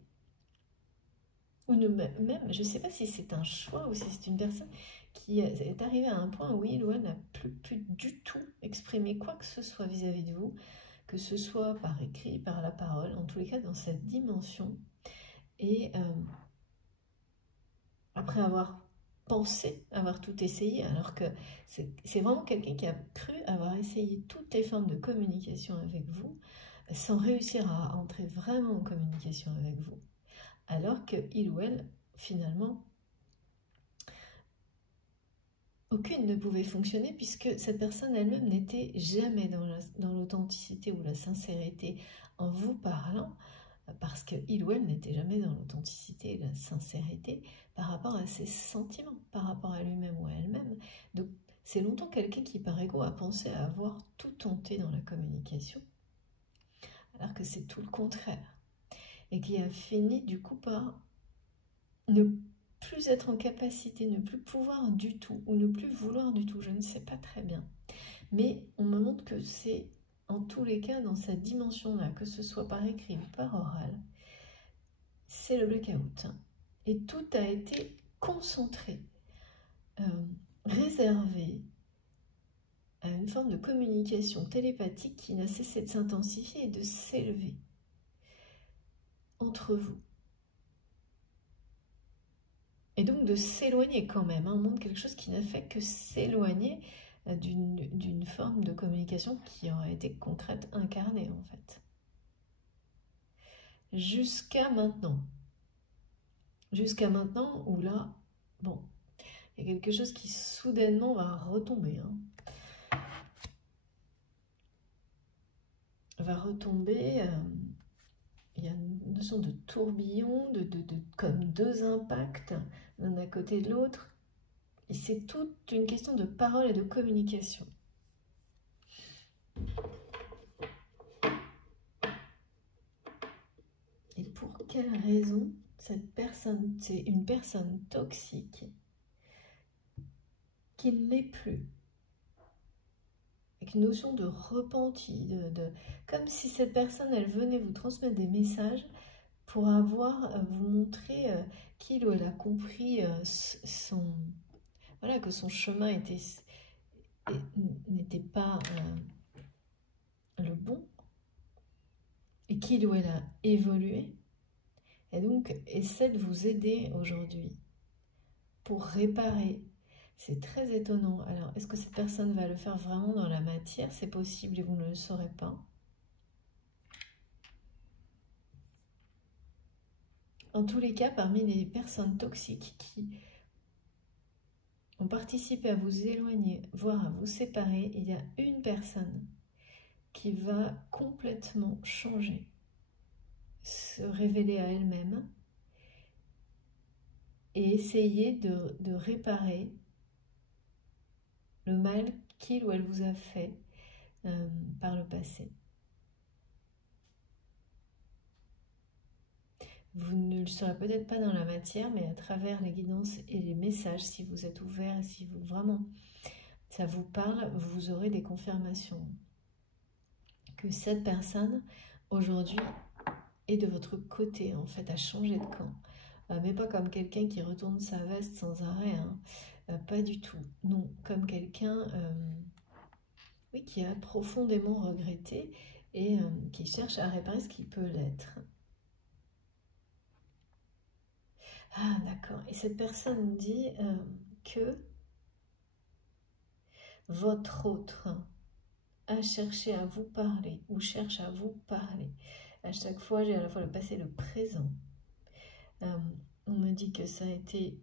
ou même, je ne sais pas si c'est un choix ou si c'est une personne qui est arrivée à un point où il ou elle n'a plus pu du tout exprimer quoi que ce soit vis-à-vis de vous, que ce soit par écrit, par la parole, en tous les cas dans cette dimension. Et après avoir pensé avoir tout essayé, alors que c'est vraiment quelqu'un qui a cru avoir essayé toutes les formes de communication avec vous, sans réussir à entrer vraiment en communication avec vous, alors que il ou elle, finalement, aucune ne pouvait fonctionner puisque cette personne elle-même n'était jamais dans l'authenticité ou la sincérité en vous parlant, parce qu'il ou elle n'était jamais dans l'authenticité et la sincérité par rapport à ses sentiments, par rapport à lui-même ou à elle-même. Donc c'est longtemps quelqu'un qui par ego a pensé à avoir tout tenté dans la communication, alors que c'est tout le contraire, et qui a fini du coup par ne plus être en capacité, ne plus pouvoir du tout, ou ne plus vouloir du tout, je ne sais pas très bien. Mais on me montre que c'est en tous les cas dans cette dimension-là, que ce soit par écrit ou par oral, c'est le blackout. Et tout a été concentré, réservé à une forme de communication télépathique qui n'a cessé de s'intensifier et de s'élever entre vous. Et donc de s'éloigner quand même. On montre quelque chose qui n'a fait que s'éloigner d'une forme de communication qui aurait été concrète, incarnée en fait. Jusqu'à maintenant. Jusqu'à maintenant où là, bon, il y a quelque chose qui soudainement va retomber. Va retomber, il y a une notion de tourbillon, comme deux impacts l'un à côté de l'autre. Et c'est toute une question de parole et de communication. Et pour quelle raison cette personne, c'est une personne toxique qui ne l'est plus, avec une notion de repenti, comme si cette personne, elle venait vous transmettre des messages pour vous montrer qu'il ou elle a compris voilà, que son chemin n'était pas le bon, et qu'il ou elle a évolué, et donc essaie de vous aider aujourd'hui pour réparer. C'est très étonnant. Alors, est-ce que cette personne va le faire vraiment dans la matière? C'est possible et vous ne le saurez pas. En tous les cas, parmi les personnes toxiques qui ont participé à vous éloigner, voire à vous séparer, il y a une personne qui va complètement changer, se révéler à elle-même et essayer de réparer le mal qu'il ou elle vous a fait par le passé. Vous ne le saurez peut-être pas dans la matière, mais à travers les guidances et les messages, si vous êtes ouvert, si vous vraiment ça vous parle, vous aurez des confirmations que cette personne aujourd'hui est de votre côté, en fait, a changé de camp. Mais pas comme quelqu'un qui retourne sa veste sans arrêt, hein. Pas du tout. Non, comme quelqu'un oui, qui a profondément regretté et qui cherche à réparer ce qui peut l'être. Ah, d'accord. Et cette personne dit que votre autre a cherché à vous parler ou cherche à vous parler. À chaque fois, j'ai à la fois le passé et le présent. On me dit que ça a été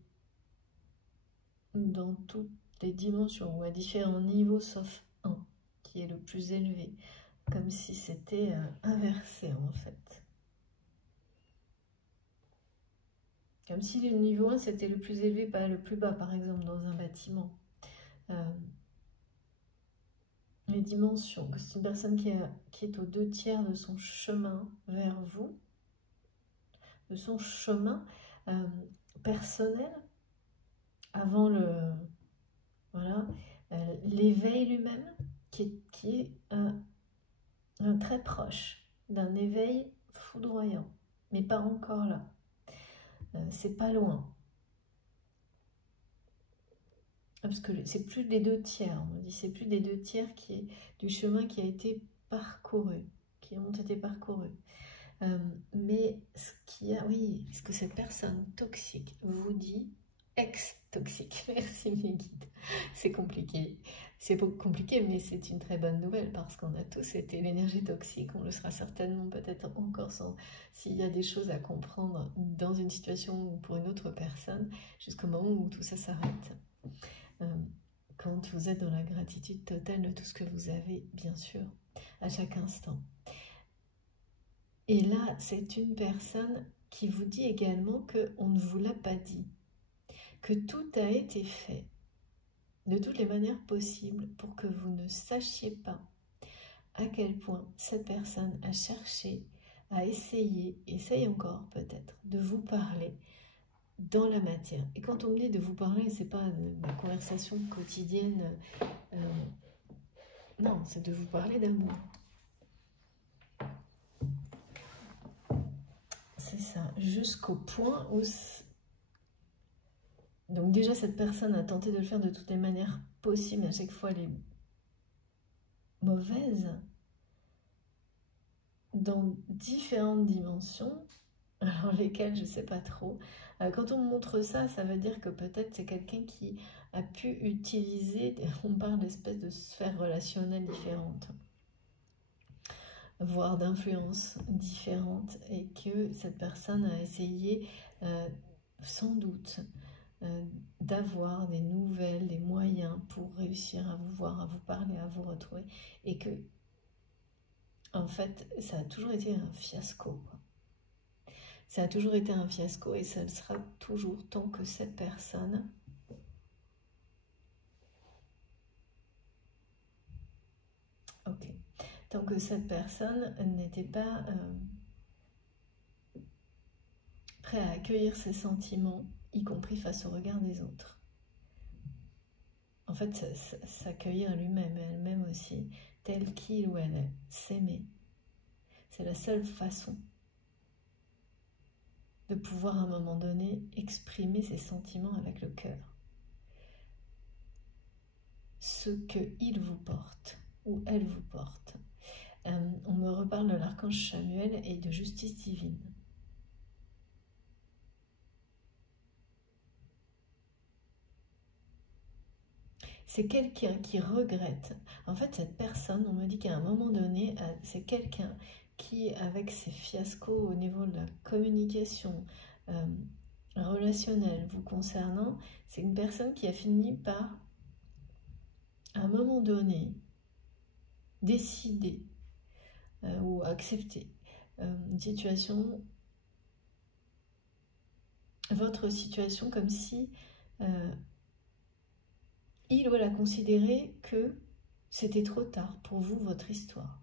dans toutes les dimensions ou à différents niveaux sauf un, qui est le plus élevé. Comme si c'était inversé en fait. Comme si le niveau 1 c'était le plus élevé, pas le plus bas, par exemple, dans un bâtiment. Les dimensions, que c'est une personne qui est aux 2/3 de son chemin vers vous, de son chemin personnel, avant le voilà l'éveil lui-même, qui est très proche d'un éveil foudroyant, mais pas encore là. C'est pas loin. Parce que c'est plus des 2/3, on me dit, c'est plus des 2/3 du chemin qui a été parcouru, qui ont été parcourus. Mais ce qu'il y a, oui, ce que cette personne toxique vous dit, ex-toxique, merci mes guides, c'est compliqué. C'est compliqué, mais c'est une très bonne nouvelle parce qu'on a tous été l'énergie toxique, on le sera certainement peut-être encore s'il y a des choses à comprendre dans une situation ou pour une autre personne, jusqu'au moment où tout ça s'arrête. Quand vous êtes dans la gratitude totale de tout ce que vous avez, bien sûr, à chaque instant. Et là, c'est une personne qui vous dit également qu'on ne vous l'a pas dit, que tout a été fait de toutes les manières possibles pour que vous ne sachiez pas à quel point cette personne a cherché, a essayé, essaye encore peut-être, de vous parler dans la matière. Et quand on me dit de vous parler, c'est pas une conversation quotidienne, non, c'est de vous parler d'amour. C'est ça, jusqu'au point où... Donc déjà, cette personne a tenté de le faire de toutes les manières possibles, à chaque fois les mauvaises, dans différentes dimensions, alors lesquelles je ne sais pas trop. Quand on me montre ça, ça veut dire que peut-être c'est quelqu'un qui a pu utiliser, on parle d'espèces de sphères relationnelles différentes, voire d'influences différentes, et que cette personne a essayé sans doute d'avoir des nouvelles, des moyens pour réussir à vous voir, à vous parler, à vous retrouver, et que en fait ça a toujours été un fiasco. Ça a toujours été un fiasco et ça le sera toujours tant que cette personne tant que cette personne n'était pas prêt à accueillir ses sentiments, y compris face au regard des autres. En fait, s'accueillir lui-même, elle-même aussi, tel qu'il ou elle est, s'aimer. C'est la seule façon de pouvoir à un moment donné exprimer ses sentiments avec le cœur. Ce qu'il vous porte ou elle vous porte. On me reparle de l'archange Samuel et de justice divine. C'est quelqu'un qui regrette. En fait, cette personne, on me dit qu'à un moment donné, c'est quelqu'un qui, avec ses fiascos au niveau de la communication, relationnel vous concernant, c'est une personne qui a fini par, à un moment donné, décider ou accepter une situation, votre situation, comme si il ou elle a considéré que c'était trop tard pour vous, votre histoire.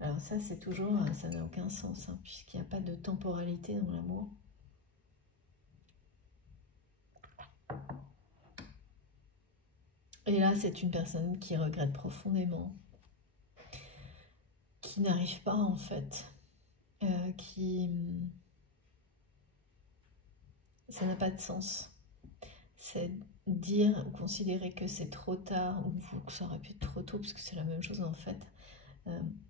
Alors ça, c'est toujours, ça n'a aucun sens, hein, puisqu'il n'y a pas de temporalité dans l'amour. Et là, c'est une personne qui regrette profondément, qui n'arrive pas en fait, ça n'a pas de sens. C'est dire ou considérer que c'est trop tard ou que ça aurait pu être trop tôt, parce que c'est la même chose en fait.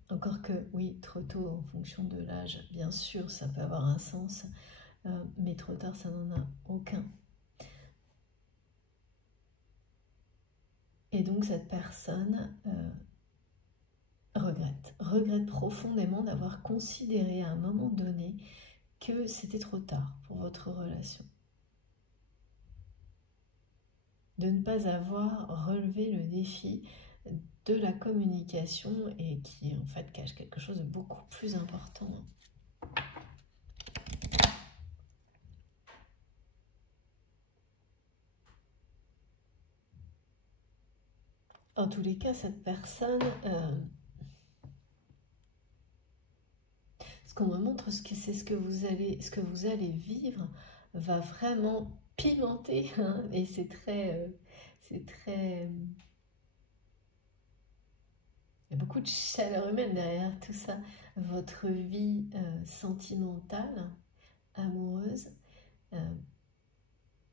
Encore que, oui, trop tôt en fonction de l'âge, bien sûr, ça peut avoir un sens, mais trop tard, ça n'en a aucun. Et donc, cette personne regrette profondément d'avoir considéré à un moment donné que c'était trop tard pour votre relation. De ne pas avoir relevé le défi de la communication et qui en fait cache quelque chose de beaucoup plus important. En tous les cas, cette personne, ce qu'on me montre, c'est ce que vous allez vivre, va vraiment pimenter, hein, et c'est très, il y a beaucoup de chaleur humaine derrière tout ça. Votre vie sentimentale, amoureuse,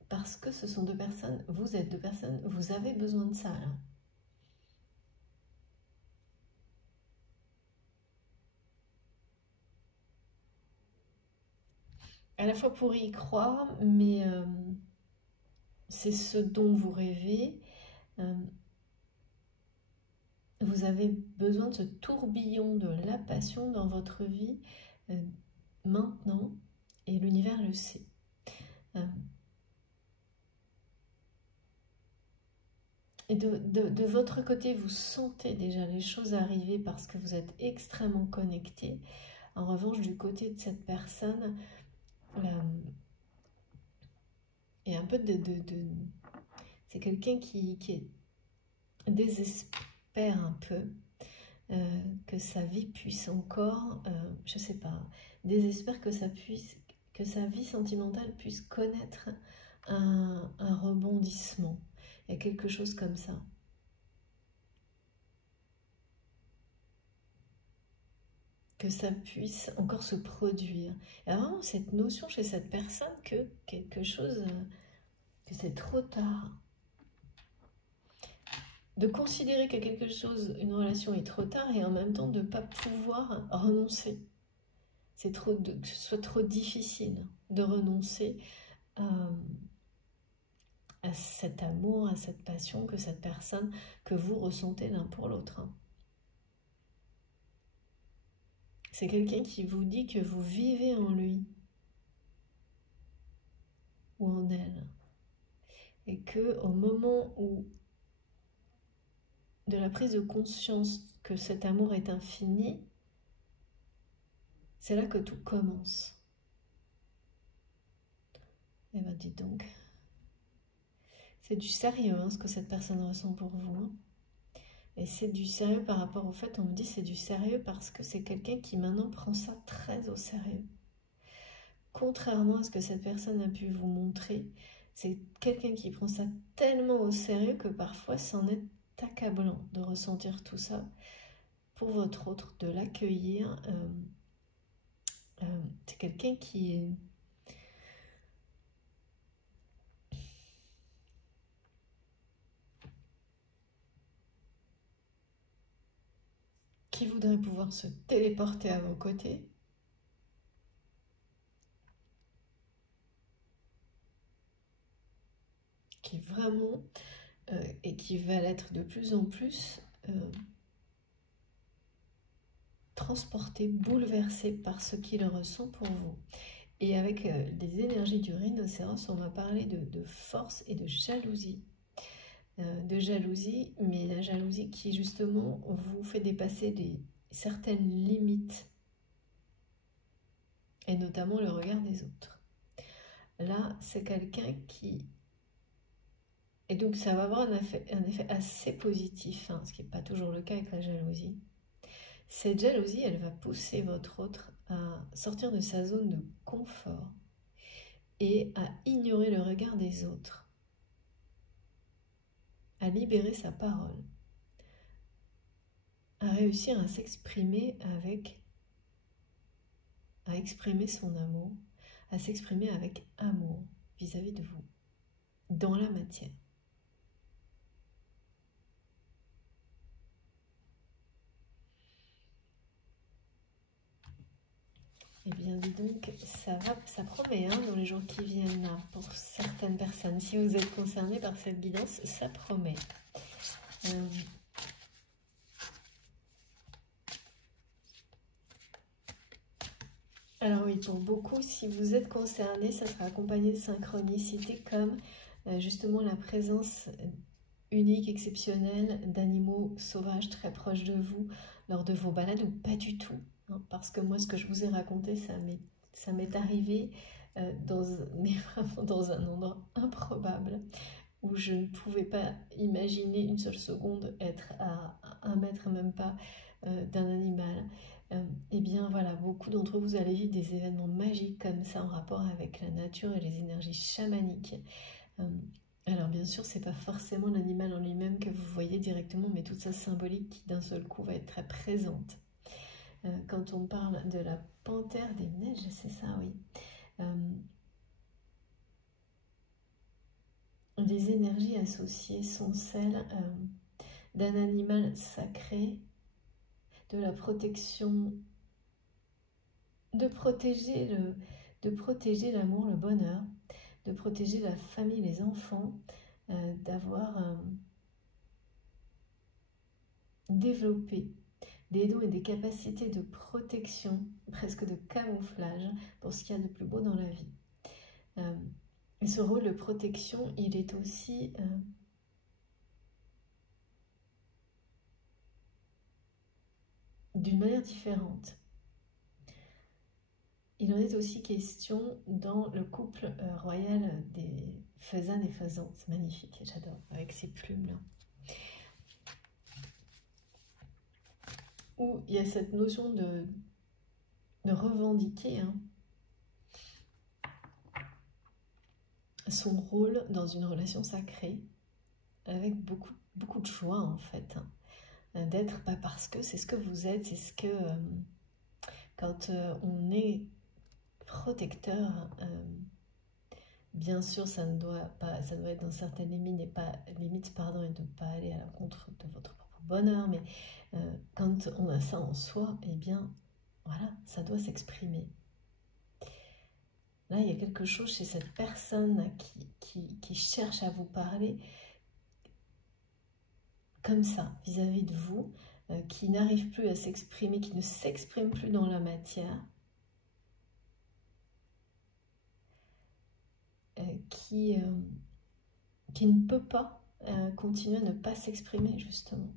parce que ce sont deux personnes, vous êtes deux personnes, vous avez besoin de ça là. À la fois pour y croire, mais c'est ce dont vous rêvez. Vous avez besoin de ce tourbillon de la passion dans votre vie maintenant, et l'univers le sait. Et de votre côté, vous sentez déjà les choses arriver parce que vous êtes extrêmement connecté. En revanche, du côté de cette personne, il y a un peu c'est quelqu'un qui désespère un peu que sa vie puisse encore, je sais pas, désespère que sa vie sentimentale puisse connaître un rebondissement. Il y a quelque chose comme ça. Que ça puisse encore se produire. Il y a vraiment cette notion chez cette personne que quelque chose, que c'est trop tard. De considérer que quelque chose, une relation est trop tard et en même temps de ne pas pouvoir renoncer. C'est que ce soit trop difficile de renoncer à cet amour, à cette passion que cette personne, que vous ressentez l'un pour l'autre. C'est quelqu'un qui vous dit que vous vivez en lui ou en elle. Et que au moment où de la prise de conscience que cet amour est infini, c'est là que tout commence. Eh bien, dites donc, c'est du sérieux ce que cette personne ressent pour vous. Et c'est du sérieux par rapport au fait, on me dit c'est du sérieux parce que c'est quelqu'un qui maintenant prend ça très au sérieux. Contrairement à ce que cette personne a pu vous montrer, c'est quelqu'un qui prend ça tellement au sérieux que parfois c'en est accablant de ressentir tout ça. Pour votre autre, de l'accueillir, c'est quelqu'un qui voudrait pouvoir se téléporter à vos côtés, qui vraiment, et qui va l'être de plus en plus, transporté, bouleversé par ce qu'il ressent pour vous. Et avec les énergies du rhinocéros, on va parler de force et de jalousie. Mais la jalousie qui justement vous fait dépasser certaines limites, et notamment le regard des autres. Là, c'est quelqu'un qui... Et donc ça va avoir un effet assez positif, hein, ce qui n'est pas toujours le cas avec la jalousie. Cette jalousie, elle va pousser votre autre à sortir de sa zone de confort et à ignorer le regard des autres, à libérer sa parole, à réussir à s'exprimer à exprimer son amour, à s'exprimer avec amour vis-à-vis de vous, dans la matière. Eh bien, dis donc, ça promet hein, dans les jours qui viennent là, pour certaines personnes. Si vous êtes concerné par cette guidance, ça promet. Alors oui, pour beaucoup, si vous êtes concerné, ça sera accompagné de synchronicité comme justement la présence unique, exceptionnelle d'animaux sauvages très proches de vous lors de vos balades ou pas du tout. Hein, parce que moi, ce que je vous ai raconté, ça m'est arrivé mais vraiment dans un endroit improbable où je ne pouvais pas imaginer une seule seconde être à 1 mètre, même pas, d'un animal. Eh bien voilà, beaucoup d'entre vous allez vivre des événements magiques comme ça en rapport avec la nature et les énergies chamaniques. Alors bien sûr, c'est pas forcément l'animal en lui-même que vous voyez directement, mais toute sa symbolique qui d'un seul coup va être très présente. Quand on parle de la panthère des neiges, c'est ça, oui. Les énergies associées sont celles d'un animal sacré, de la protection, de protéger l'amour, le bonheur, de protéger la famille, les enfants, d'avoir développé des dons et des capacités de protection, presque de camouflage, pour ce qu'il y a de plus beau dans la vie. Et ce rôle de protection, il est aussi d'une manière différente. Il en est aussi question dans le couple royal des faisans et faisantes. C'est magnifique, j'adore, avec ces plumes-là. Où il y a cette notion de revendiquer son rôle dans une relation sacrée, avec beaucoup de joie en fait. D'être, parce que c'est ce que vous êtes, c'est ce que... quand on est protecteur, bien sûr, ça doit être dans certaines limites, et de ne pas aller à l'encontre de votre propre bonheur, mais quand on a ça en soi, eh bien, voilà, ça doit s'exprimer. Là, il y a quelque chose chez cette personne qui cherche à vous parler comme ça, vis-à-vis de vous, qui n'arrive plus à s'exprimer, qui ne s'exprime plus dans la matière, qui ne peut pas continuer à ne pas s'exprimer, justement.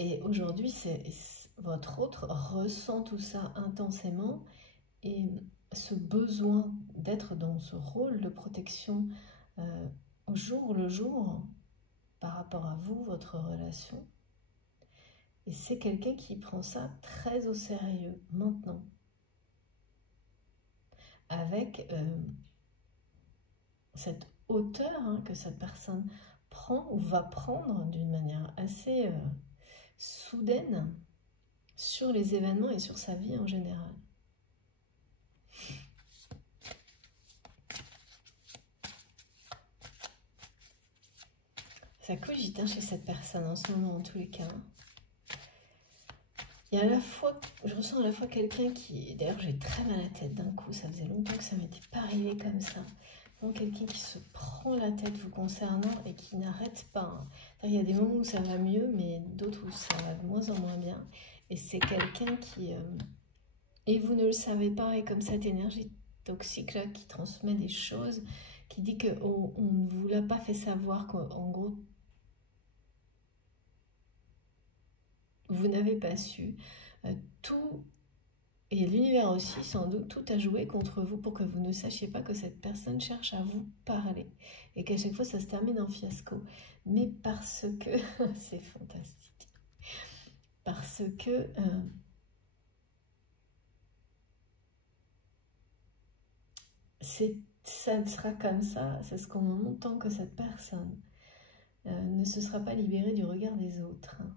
Et aujourd'hui, votre autre ressent tout ça intensément, et ce besoin d'être dans ce rôle de protection au jour le jour par rapport à vous, votre relation. Et c'est quelqu'un qui prend ça très au sérieux maintenant. Avec cette hauteur que cette personne prend ou va prendre d'une manière assez soudaine sur les événements et sur sa vie en général. Ça cogite chez cette personne en ce moment, en tous les cas. Il y a à la fois, je ressens à la fois quelqu'un qui... D'ailleurs, j'ai très mal à la tête d'un coup. Ça faisait longtemps que ça ne m'était pas arrivé comme ça. Donc, quelqu'un qui se prend la tête vous concernant et qui n'arrête pas. Il y a des moments où ça va mieux, mais d'autres où ça va de moins en moins bien. Et c'est quelqu'un qui... et vous ne le savez pas, et comme cette énergie toxique là qui transmet des choses, qui dit qu'on ne vous l'a pas fait savoir, qu'en gros, vous n'avez pas su. Tout, et l'univers aussi, sans doute, tout a joué contre vous pour que vous ne sachiez pas que cette personne cherche à vous parler. Et qu'à chaque fois, ça se termine en fiasco. Mais parce que... c'est fantastique. Parce que... ça sera comme ça, c'est ce qu'on montre tant que cette personne ne se sera pas libérée du regard des autres, hein,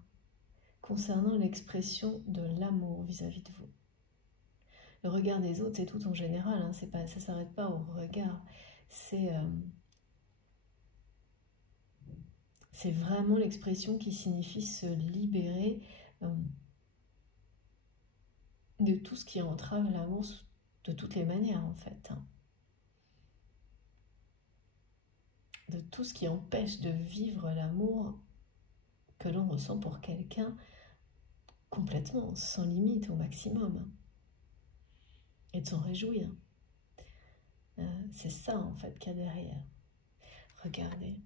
concernant l'expression de l'amour vis-à-vis de vous. Le regard des autres, c'est tout en général, hein, ça ne s'arrête pas au regard, c'est vraiment l'expression qui signifie se libérer de tout ce qui entrave l'amour de toutes les manières en fait, hein. De tout ce qui empêche de vivre l'amour que l'on ressent pour quelqu'un complètement, sans limite, au maximum. Et de s'en réjouir. C'est ça en fait qu'il y a derrière. Regardez.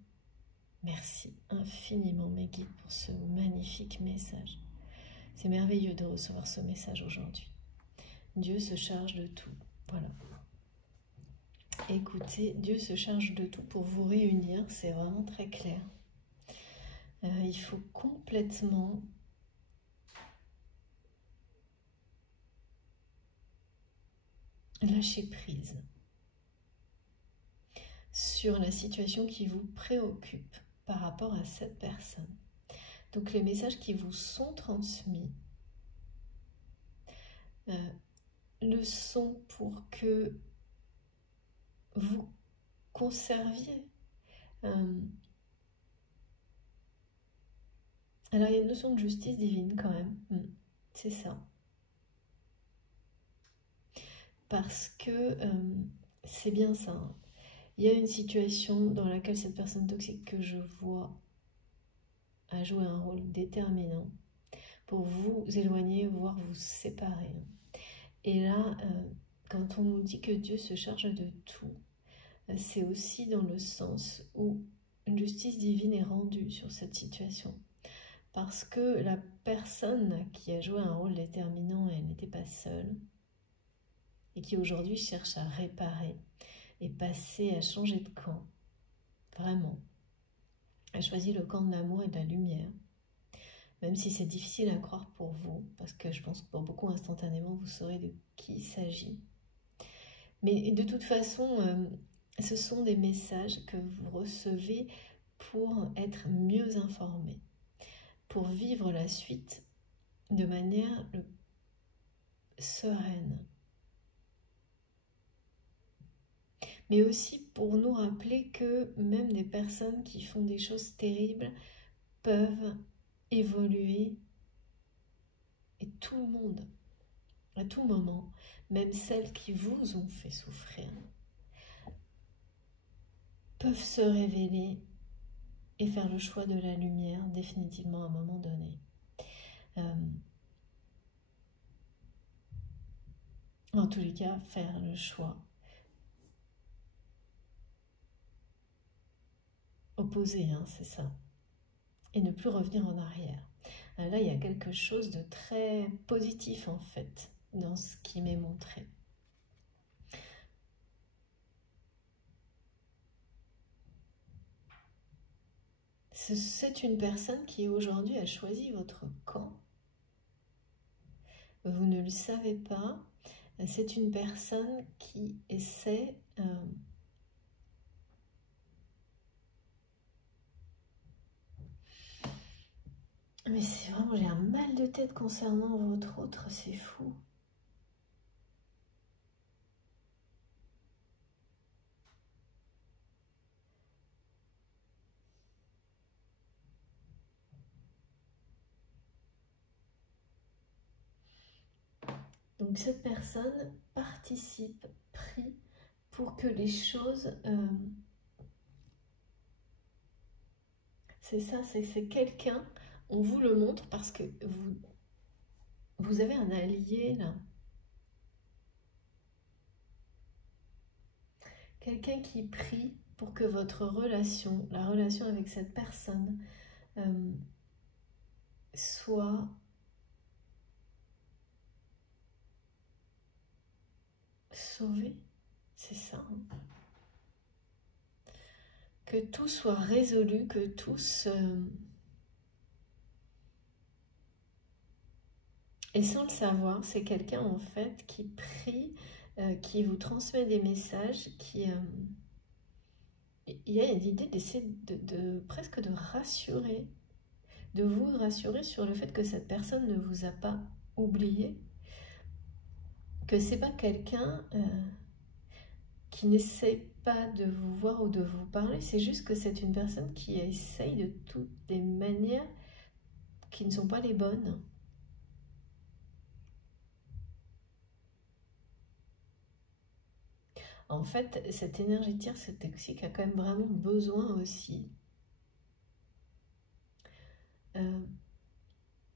Merci infiniment mes guides pour ce magnifique message. C'est merveilleux de recevoir ce message aujourd'hui. Dieu se charge de tout. Voilà. Écoutez, Dieu se charge de tout pour vous réunir, c'est vraiment très clair. Il faut complètement lâcher prise sur la situation qui vous préoccupe par rapport à cette personne. Donc les messages qui vous sont transmis le sont pour que vous conserviez. Alors il y a une notion de justice divine quand même, c'est ça. Parce que c'est bien ça, hein. Il y a une situation dans laquelle cette personne toxique que je vois a joué un rôle déterminant pour vous éloigner, voire vous séparer. Et là, quand on nous dit que Dieu se charge de tout, c'est aussi dans le sens où une justice divine est rendue sur cette situation. Parce que la personne qui a joué un rôle déterminant, elle n'était pas seule, et qui aujourd'hui cherche à réparer et passer, à changer de camp, vraiment, a choisi le camp de l'amour et de la lumière, même si c'est difficile à croire pour vous, parce que je pense que pour beaucoup, instantanément, vous saurez de qui il s'agit. Mais de toute façon, ce sont des messages que vous recevez pour être mieux informés, pour vivre la suite de manière sereine. Mais aussi pour nous rappeler que même des personnes qui font des choses terribles peuvent évoluer, et tout le monde, à tout moment, même celles qui vous ont fait souffrir, peuvent se révéler et faire le choix de la lumière définitivement à un moment donné. En tous les cas, faire le choix opposé, hein, c'est ça. Et ne plus revenir en arrière. Là, il y a quelque chose de très positif en fait dans ce qui m'est montré. C'est une personne qui aujourd'hui a choisi votre camp. Vous ne le savez pas. C'est une personne qui essaie mais c'est vraiment, j'ai un mal de tête concernant votre autre, c'est fou. Donc cette personne participe, prie pour que les choses... c'est ça, c'est quelqu'un, on vous le montre parce que vous avez un allié là. Quelqu'un qui prie pour que votre relation, la relation avec cette personne, soit sauvée. C'est ça. Hein. Que tout soit résolu, que tout se... Et sans le savoir, c'est quelqu'un en fait qui prie, qui vous transmet des messages, qui... il y a l'idée d'essayer presque de rassurer, de vous rassurer sur le fait que cette personne ne vous a pas oublié, que c'est pas quelqu'un qui n'essaie pas de vous voir ou de vous parler, c'est juste que c'est une personne qui essaye de toutes les manières qui ne sont pas les bonnes. En fait, cette énergie tierce toxique a quand même vraiment besoin aussi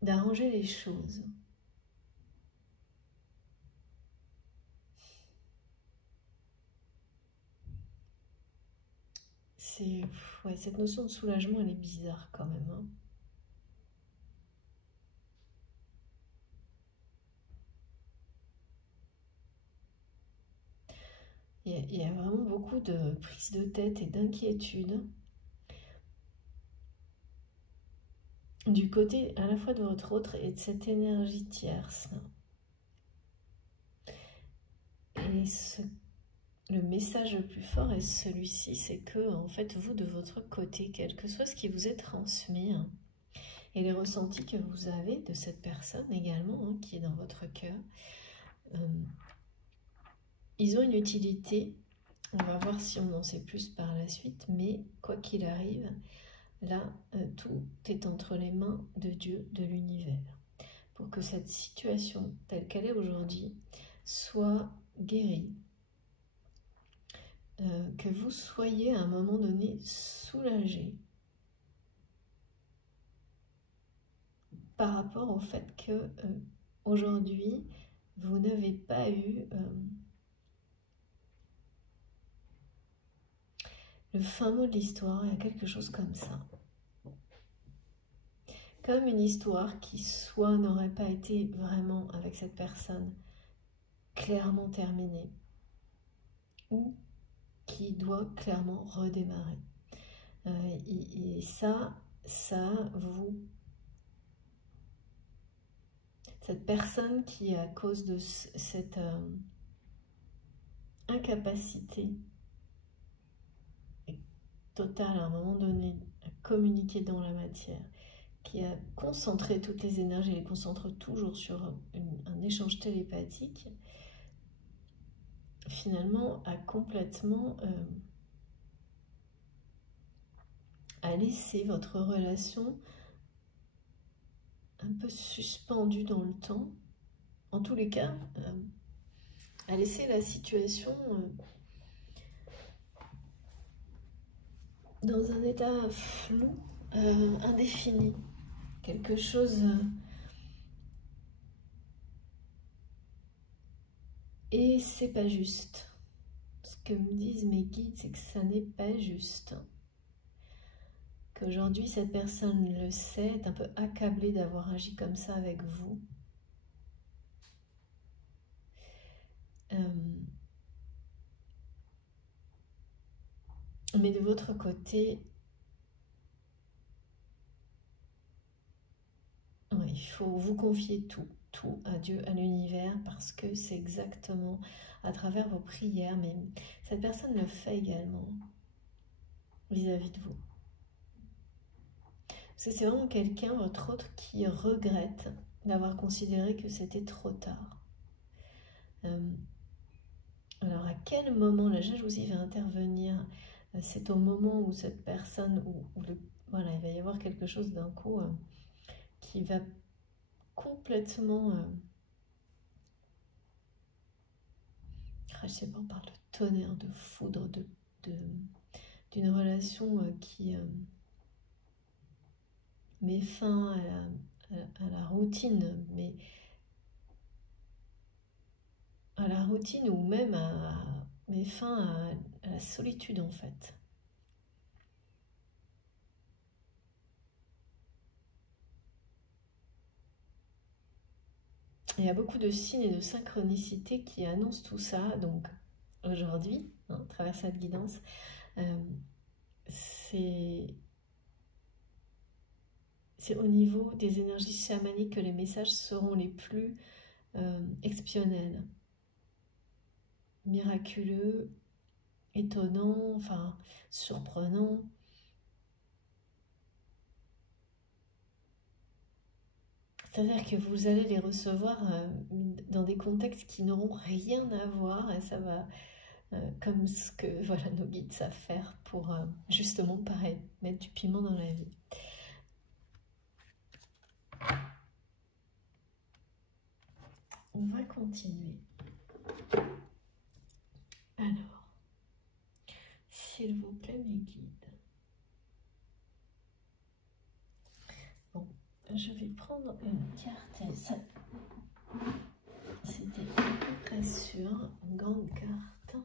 d'arranger les choses. Ouais, cette notion de soulagement, elle est bizarre quand même. Hein. Il y a vraiment beaucoup de prise de tête et d'inquiétude du côté à la fois de votre autre et de cette énergie tierce. Et le message le plus fort est celui-ci, c'est que en fait vous de votre côté, quel que soit ce qui vous est transmis, hein, et les ressentis que vous avez de cette personne également, hein, qui est dans votre cœur, ils ont une utilité. On va voir si on en sait plus par la suite, mais quoi qu'il arrive, là, tout est entre les mains de Dieu, de l'univers, pour que cette situation telle qu'elle est aujourd'hui soit guérie, que vous soyez à un moment donné soulagé par rapport au fait que aujourd'hui, vous n'avez pas eu le fin mot de l'histoire, il y a quelque chose comme ça. Comme une histoire qui soit n'aurait pas été vraiment avec cette personne clairement terminée, ou qui doit clairement redémarrer. Et ça vous... Cette personne qui, à cause de cette incapacité totale à un moment donné à communiquer dans la matière, qui a concentré toutes les énergies, les concentre toujours sur un échange télépathique, finalement a complètement a laissé votre relation un peu suspendue dans le temps. En tous les cas, a laissé la situation dans un état flou, indéfini. Quelque chose... et c'est pas juste. Ce que me disent mes guides, c'est que ça n'est pas juste. Qu'aujourd'hui, cette personne le sait, est un peu accablée d'avoir agi comme ça avec vous. Mais de votre côté, ouais, il faut vous confier tout à Dieu, à l'univers, parce que c'est exactement à travers vos prières, mais cette personne le fait également vis-à-vis de vous. Parce que c'est vraiment quelqu'un, votre autre, qui regrette d'avoir considéré que c'était trop tard. Alors à quel moment la jalousie va intervenir? C'est au moment où cette personne, voilà, il va y avoir quelque chose d'un coup qui va complètement... je sais pas, on parle de tonnerre, de foudre, d'une relation qui met fin à la routine, mais routine ou même met fin à la solitude en fait. Il y a beaucoup de signes et de synchronicités qui annoncent tout ça. Donc aujourd'hui, à travers cette guidance, c'est au niveau des énergies chamaniques que les messages seront les plus exceptionnels, miraculeux, étonnants, enfin surprenants. C'est-à-dire que vous allez les recevoir dans des contextes qui n'auront rien à voir et ça va, comme ce que voilà, nos guides savent faire pour justement pareil, mettre du piment dans la vie. On va continuer. Alors, s'il vous plaît mes guides. Bon, je vais prendre une carte. C'était à peu près sûr, une grande carte.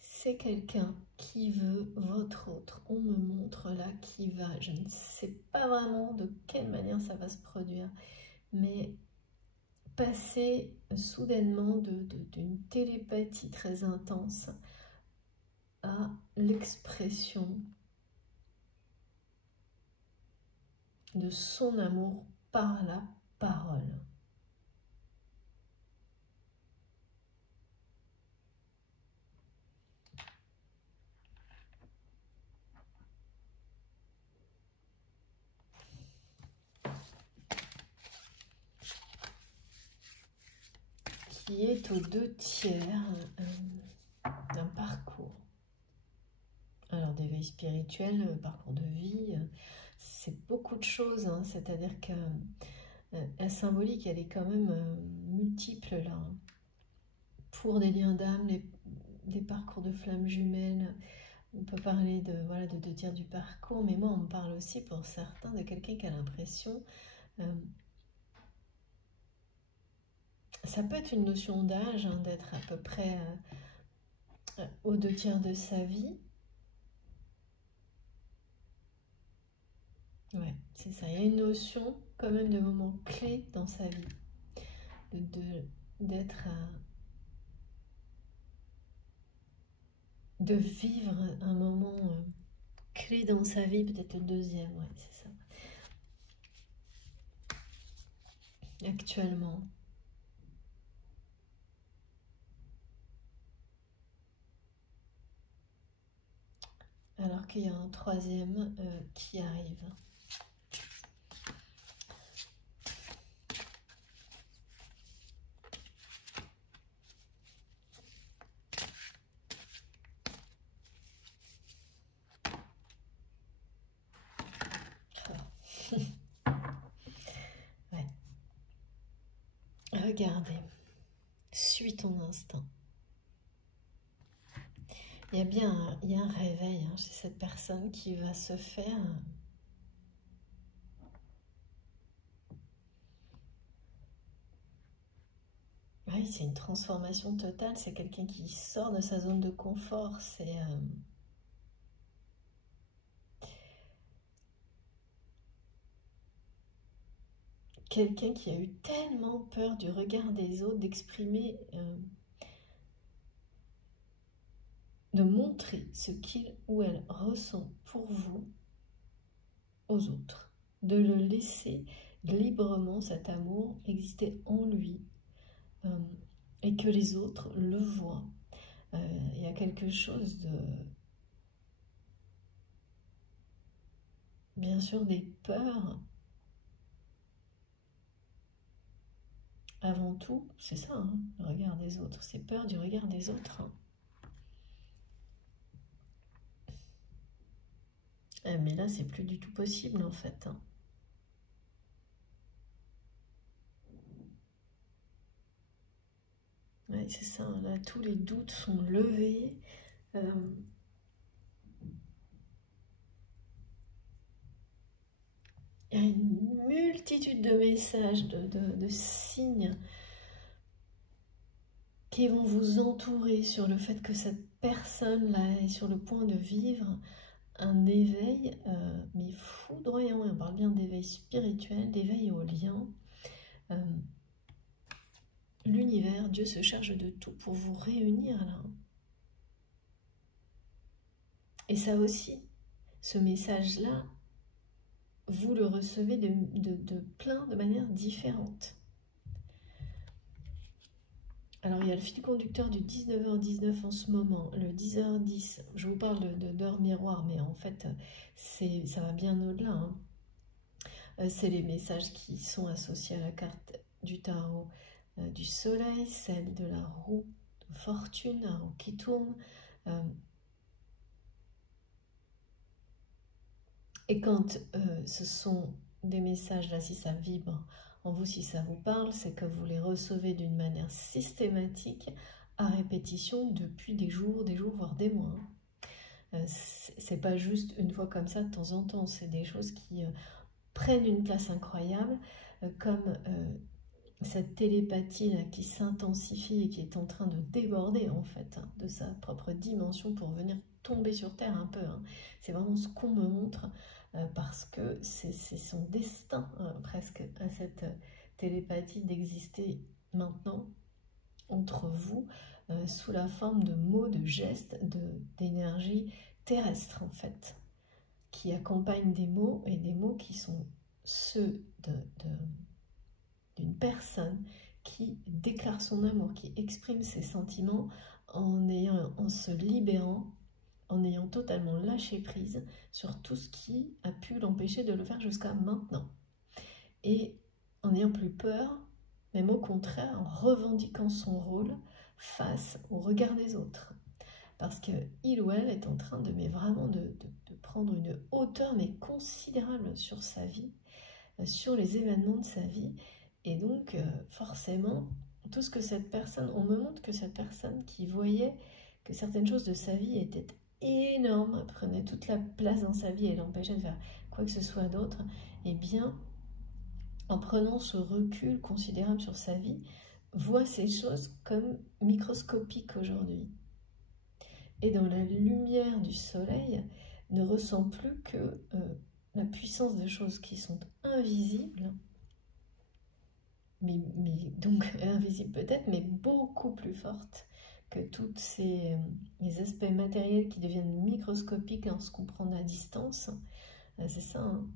C'est quelqu'un qui veut votre autre. On me montre là qui va. Je ne sais pas vraiment de quelle manière ça va se produire, mais passer soudainement d'une télépathie très intense à l'expression de son amour par la parole. Qui est aux 2/3 d'un parcours. Alors des veilles spirituelles, parcours de vie, c'est beaucoup de choses, hein, c'est-à-dire que la symbolique, elle est quand même multiple là. Pour des liens d'âme, des parcours de flammes jumelles, on peut parler de, voilà, de 2/3 du parcours, mais moi on me parle aussi pour certains de quelqu'un qui a l'impression... ça peut être une notion d'âge, hein, d'être à peu près aux 2/3 de sa vie. Ouais, c'est ça. Il y a une notion quand même de moments clés dans sa vie. D'être de vivre un moment clé dans sa vie, peut-être le 2e, ouais, c'est ça. Actuellement. Alors qu'il y a un 3e qui arrive. Ouais. Regardez, suis ton instinct. Il y a bien il y a un réveil hein, chez cette personne qui va se faire. Oui, c'est une transformation totale. C'est quelqu'un qui sort de sa zone de confort. C'est quelqu'un qui a eu tellement peur du regard des autres, d'exprimer, de montrer ce qu'il ou elle ressent pour vous aux autres, de le laisser librement cet amour exister en lui et que les autres le voient. Il y a quelque chose de... Bien sûr, des peurs. Avant tout, c'est ça, hein, le regard des autres. C'est peur du regard des autres. Hein. Mais là, c'est plus du tout possible, en fait. Hein. Ouais, c'est ça. Là, tous les doutes sont levés. Il y a une multitude de messages, de signes qui vont vous entourer sur le fait que cette personne-là est sur le point de vivre un éveil, mais foudroyant. Et on parle bien d'éveil spirituel, d'éveil au lien. L'univers, Dieu se charge de tout pour vous réunir là. Et ça aussi, ce message-là, vous le recevez de plein de manières différentes. Alors, il y a le fil conducteur du 19h19 en ce moment, le 10h10. Je vous parle d'heure miroir, mais en fait, ça va bien au-delà. Hein. C'est les messages qui sont associés à la carte du tarot du soleil, celle de la roue de fortune, la roue qui tourne. Et quand ce sont des messages, là, si ça vibre en vous, si ça vous parle, c'est que vous les recevez d'une manière systématique, à répétition, depuis des jours, voire des mois. C'est pas juste une fois comme ça de temps en temps, c'est des choses qui prennent une place incroyable, comme cette télépathie là, qui s'intensifie et qui est en train de déborder en fait hein, de sa propre dimension pour venir tomber sur terre un peu. Hein. C'est vraiment ce qu'on me montre parce que c'est son destin presque à cette télépathie d'exister maintenant entre vous sous la forme de mots, de gestes, d'énergie terrestre en fait, qui accompagnent des mots et des mots qui sont ceux d'une personne qui déclare son amour, qui exprime ses sentiments en se libérant, en ayant totalement lâché prise sur tout ce qui a pu l'empêcher de le faire jusqu'à maintenant. Et en n'ayant plus peur, même au contraire, en revendiquant son rôle face au regard des autres. Parce qu'il ou elle est en train mais vraiment de prendre une hauteur mais considérable sur sa vie, sur les événements de sa vie. Et donc, forcément, tout ce que cette personne, on me montre que cette personne qui voyait que certaines choses de sa vie étaient énormes, prenaient toute la place dans sa vie et l'empêchaient de faire quoi que ce soit d'autre, eh bien, en prenant ce recul considérable sur sa vie, voit ces choses comme microscopiques aujourd'hui. Et dans la lumière du soleil, ne ressent plus que la puissance de choses qui sont invisibles, mais donc invisibles peut-être, mais beaucoup plus fortes que tous les aspects matériels qui deviennent microscopiques lorsqu'on prend la distance. C'est ça. Hein.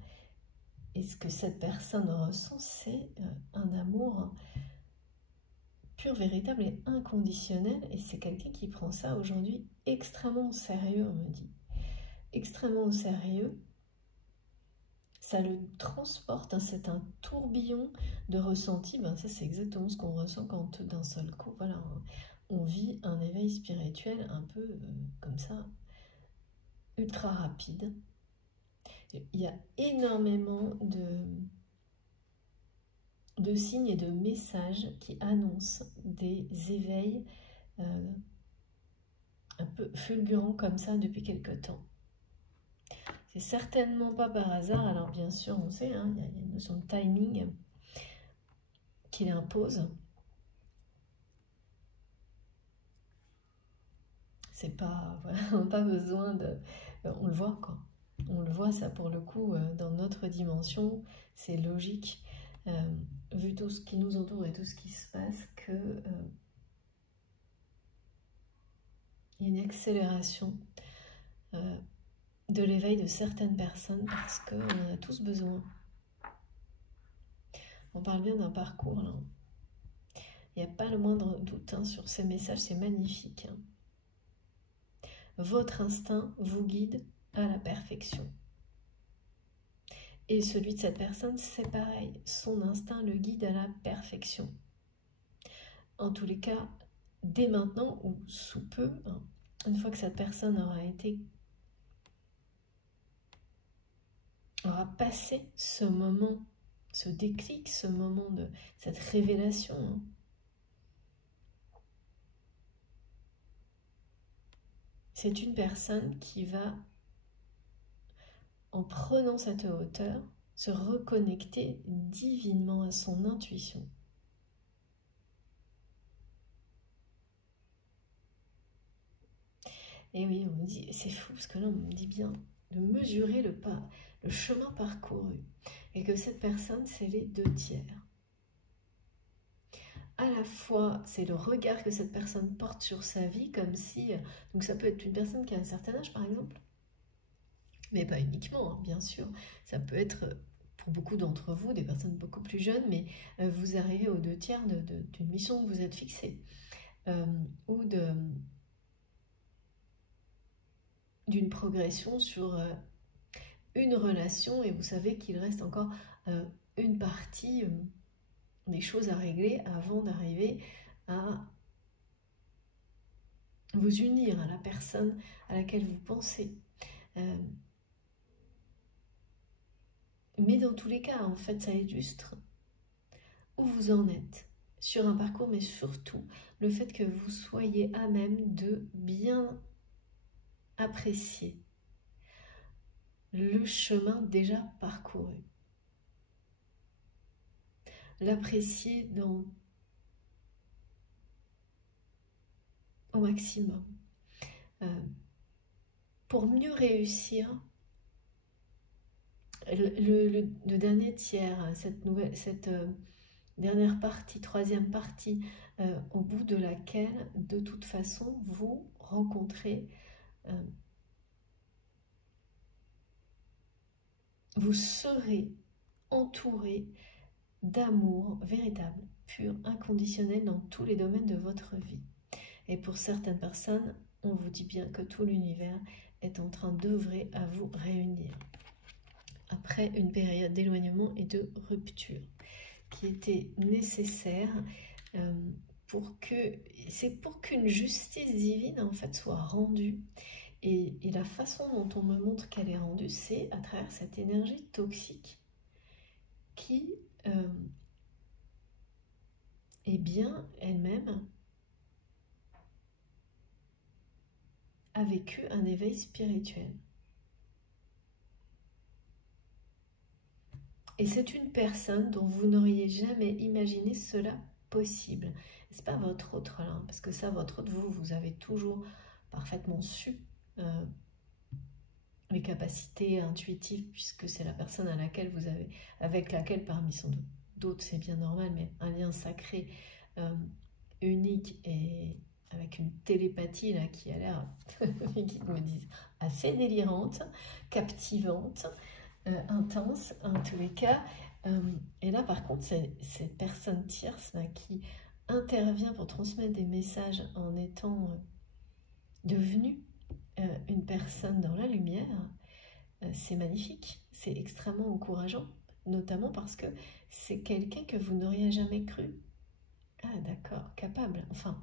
Et ce que cette personne ressent, c'est un amour pur, véritable et inconditionnel. Et c'est quelqu'un qui prend ça aujourd'hui extrêmement au sérieux, on me dit. Extrêmement au sérieux. Ça le transporte, hein, c'est un tourbillon de ressenti. Ben, ça, c'est exactement ce qu'on ressent quand d'un seul coup, voilà, on vit un éveil spirituel un peu comme ça, ultra rapide. Il y a énormément de signes et de messages qui annoncent des éveils un peu fulgurants comme ça depuis quelque temps. C'est certainement pas par hasard, alors bien sûr on sait, hein, il y a une notion de timing qui l'impose. C'est pas, voilà, on n'a pas besoin de... on le voit quoi. On le voit ça pour le coup dans notre dimension, c'est logique. Vu tout ce qui nous entoure et tout ce qui se passe, que il y a une accélération de l'éveil de certaines personnes parce qu'on en a tous besoin. On parle bien d'un parcours là. Il n'y a pas le moindre doute hein, sur ces messages, c'est magnifique. Hein. Votre instinct vous guide à la perfection. Et celui de cette personne, c'est pareil. Son instinct le guide à la perfection. En tous les cas, dès maintenant ou sous peu, hein, une fois que cette personne aura passé ce moment, ce déclic, ce moment de cette révélation, hein, c'est une personne qui va, en prenant cette hauteur, se reconnecter divinement à son intuition. Et oui, on me dit, c'est fou parce que là on me dit bien de mesurer le chemin parcouru et que cette personne c'est les 2/3. À la fois, c'est le regard que cette personne porte sur sa vie, comme si, donc ça peut être une personne qui a un certain âge par exemple, mais pas uniquement, hein, bien sûr, ça peut être pour beaucoup d'entre vous, des personnes beaucoup plus jeunes, mais vous arrivez aux 2/3 d'une mission que vous êtes fixée, ou d'une progression sur une relation, et vous savez qu'il reste encore une partie des choses à régler avant d'arriver à vous unir à la personne à laquelle vous pensez. Mais dans tous les cas, en fait, ça illustre où vous en êtes sur un parcours, mais surtout le fait que vous soyez à même de bien apprécier le chemin déjà parcouru. L'apprécier au maximum. Pour mieux réussir le dernier tiers, cette dernière partie, troisième partie, au bout de laquelle, de toute façon, vous rencontrez, vous serez entouré d'amour véritable, pur, inconditionnel dans tous les domaines de votre vie. Et pour certaines personnes, on vous dit bien que tout l'univers est en train d'œuvrer à vous réunir. Après une période d'éloignement et de rupture qui était nécessaire pour qu'une justice divine en fait soit rendue. Et la façon dont on me montre qu'elle est rendue, c'est à travers cette énergie toxique qui est bien elle-même a vécu un éveil spirituel. Et c'est une personne dont vous n'auriez jamais imaginé cela possible. C'est pas votre autre là, parce que ça, votre autre, vous avez toujours parfaitement su les capacités intuitives, puisque c'est la personne avec laquelle, parmi son d'autres, c'est bien normal, mais un lien sacré, unique et avec une télépathie là qui a l'air, les guides me disent, assez délirante, captivante, intense en tous les cas. Et là par contre, c'est cette personne tierce là, qui intervient pour transmettre des messages en étant devenue une personne dans la lumière. C'est magnifique, c'est extrêmement encourageant, notamment parce que c'est quelqu'un que vous n'auriez jamais cru. Ah d'accord, capable, enfin.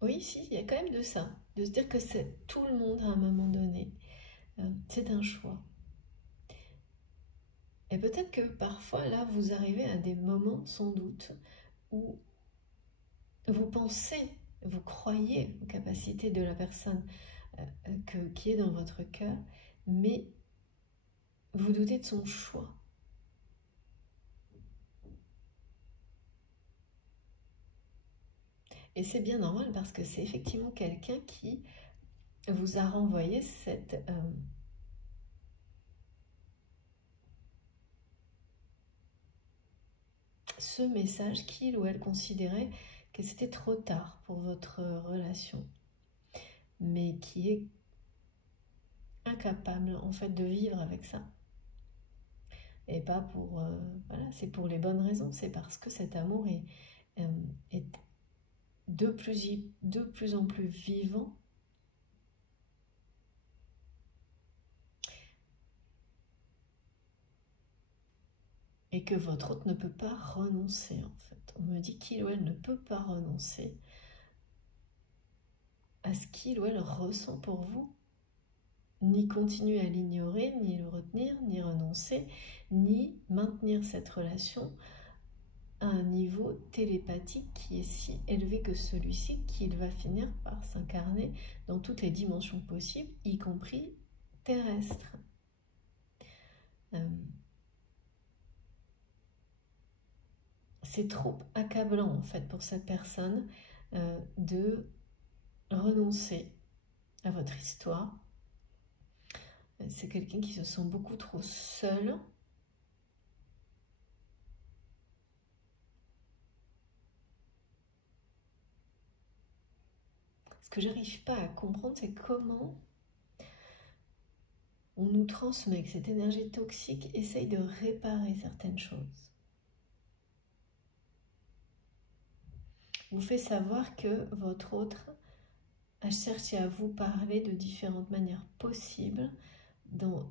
Oui, si, il y a quand même de ça, de se dire que c'est tout le monde à un moment donné. C'est un choix. Et peut-être que parfois, là, vous arrivez à des moments, sans doute, où vous pensez, vous croyez aux capacités de la personne qui est dans votre cœur, mais vous doutez de son choix. Et c'est bien normal parce que c'est effectivement quelqu'un qui vous a renvoyé ce message qu'il ou elle considérait que c'était trop tard pour votre relation, mais qui est incapable en fait de vivre avec ça. Et pas pour... voilà, c'est pour les bonnes raisons, c'est parce que cet amour est de plus en plus vivant. Et que votre autre ne peut pas renoncer, en fait. On me dit qu'il ou elle ne peut pas renoncer à ce qu'il ou elle ressent pour vous. Ni continuer à l'ignorer, ni le retenir, ni renoncer, ni maintenir cette relation à un niveau télépathique qui est si élevé que celui-ci qu'il va finir par s'incarner dans toutes les dimensions possibles, y compris terrestre. C'est trop accablant en fait pour cette personne de renoncer à votre histoire. C'est quelqu'un qui se sent beaucoup trop seul. Ce que j'arrive pas à comprendre, c'est comment on nous transmet que cette énergie toxique essaye de réparer certaines choses. Vous fait savoir que votre autre a cherché à vous parler de différentes manières possibles, dans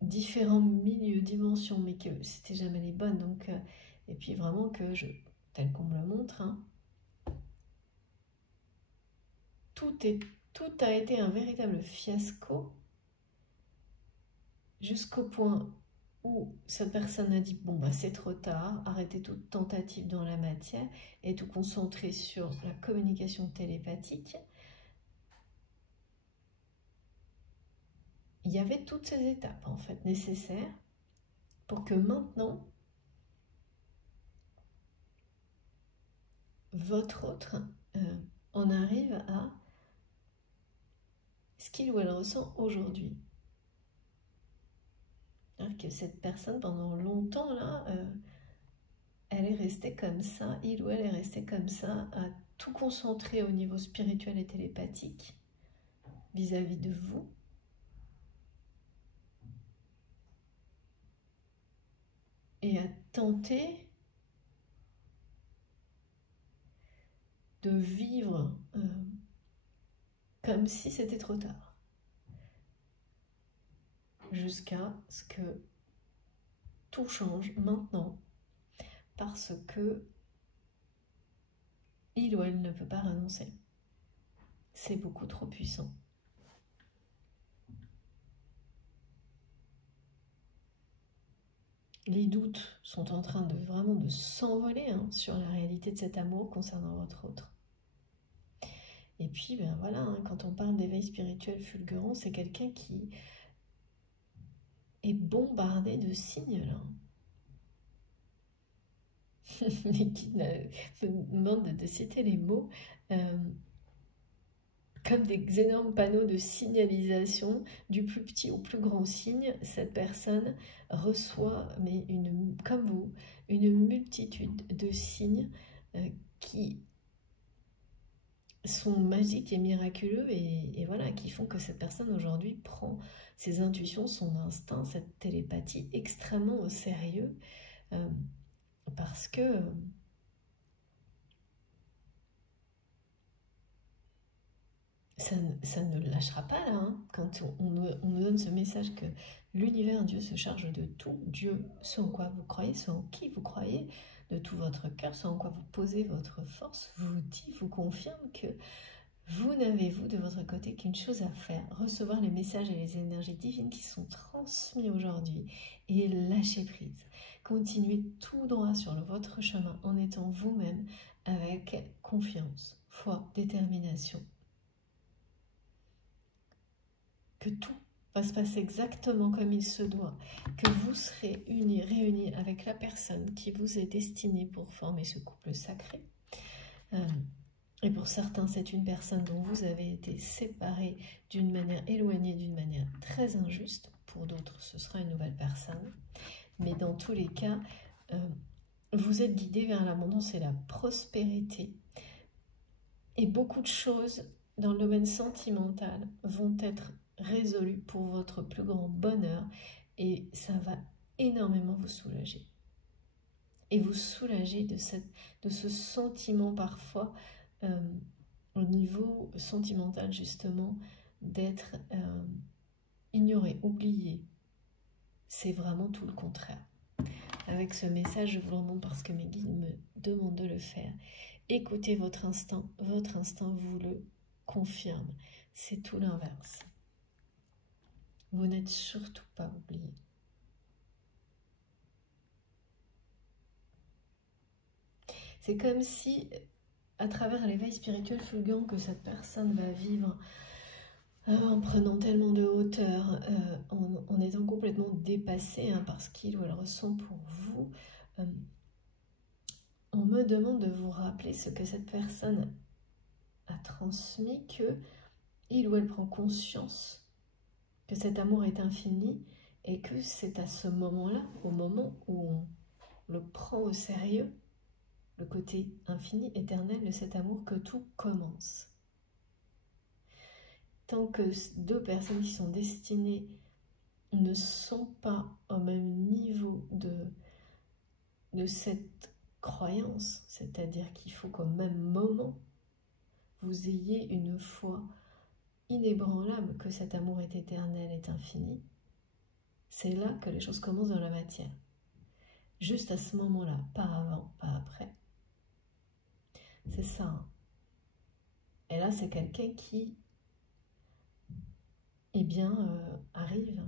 différents milieux, dimensions, mais que c'était jamais les bonnes. Donc, et puis vraiment que, tel qu'on me le montre, hein, tout a été un véritable fiasco, jusqu'au point où cette personne a dit bon bah c'est trop tard, arrêtez toute tentative dans la matière et tout concentrer sur la communication télépathique. Il y avait toutes ces étapes en fait nécessaires pour que maintenant votre autre en arrive à ce qu'il ou elle ressent aujourd'hui. Que cette personne pendant longtemps là elle est restée comme ça, il ou elle est resté comme ça, à tout concentrer au niveau spirituel et télépathique vis-à-vis de vous. Et à tenter de vivre comme si c'était trop tard. Jusqu'à ce que tout change maintenant, parce que il ou elle ne peut pas renoncer. C'est beaucoup trop puissant. Les doutes sont en train de vraiment de s'envoler sur la réalité de cet amour concernant votre autre. Et puis, ben voilà, quand on parle d'éveil spirituel fulgurant, c'est quelqu'un qui est bombardé de signes, là. Mais qui me demande de citer les mots comme des énormes panneaux de signalisation, du plus petit au plus grand signe. Cette personne reçoit, mais comme vous, une multitude de signes qui sont magiques et miraculeux et voilà, qui font que cette personne aujourd'hui prend ses intuitions, son instinct, cette télépathie extrêmement au sérieux parce que ça ne lâchera pas là, hein. Quand on nous donne ce message que l'univers, Dieu se charge de tout, Dieu, ce en quoi vous croyez, ce en qui vous croyez, de tout votre cœur, ce en quoi vous posez votre force, vous dit, vous confirme que vous n'avez, vous, de votre côté, qu'une chose à faire, recevoir les messages et les énergies divines qui sont transmis aujourd'hui et lâcher prise. Continuez tout droit sur votre chemin en étant vous-même avec confiance, foi, détermination. Que tout va se passer exactement comme il se doit, que vous serez unis, réunis avec la personne qui vous est destinée pour former ce couple sacré. Et pour certains, c'est une personne dont vous avez été séparés d'une manière éloignée, d'une manière très injuste. Pour d'autres, ce sera une nouvelle personne. Mais dans tous les cas, vous êtes guidés vers l'abondance et la prospérité. Et beaucoup de choses dans le domaine sentimental vont être résolues pour votre plus grand bonheur. Et ça va énormément vous soulager. Et vous soulager de ce sentiment parfois au niveau sentimental justement d'être ignoré, oublié. C'est vraiment tout le contraire. Avec ce message, je vous le remonte parce que mes guides me demandent de le faire. Écoutez votre instinct vous le confirme. C'est tout l'inverse. Vous n'êtes surtout pas oublié. C'est comme si, à travers l'éveil spirituel fulgurant que cette personne va vivre, en prenant tellement de hauteur, en étant complètement dépassé par ce qu'il ou elle ressent pour vous. On me demande de vous rappeler ce que cette personne a transmis, que il ou elle prend conscience que cet amour est infini et que c'est à ce moment-là, au moment où on le prend au sérieux, le côté infini, éternel de cet amour, que tout commence. Tant que deux personnes qui sont destinées ne sont pas au même niveau de cette croyance, c'est-à-dire qu'il faut qu'au même moment, vous ayez une foi inébranlable que cet amour est éternel, est infini, c'est là que les choses commencent dans la matière. Juste à ce moment-là, pas avant, pas après. C'est ça. Hein. Et là, c'est quelqu'un qui, eh bien, arrive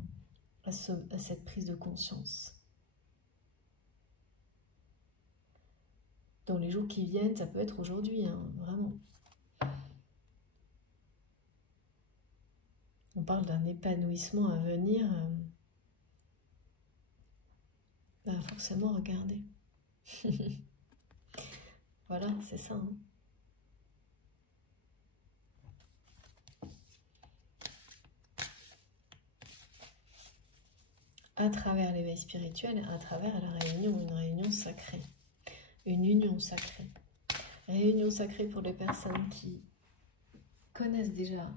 à cette prise de conscience. Dans les jours qui viennent, ça peut être aujourd'hui, hein, vraiment. On parle d'un épanouissement à venir. Ben forcément, regardez. Voilà, c'est ça. Hein. À travers l'éveil spirituel, à travers la réunion, une réunion sacrée. Une union sacrée. Réunion sacrée pour les personnes qui connaissent déjà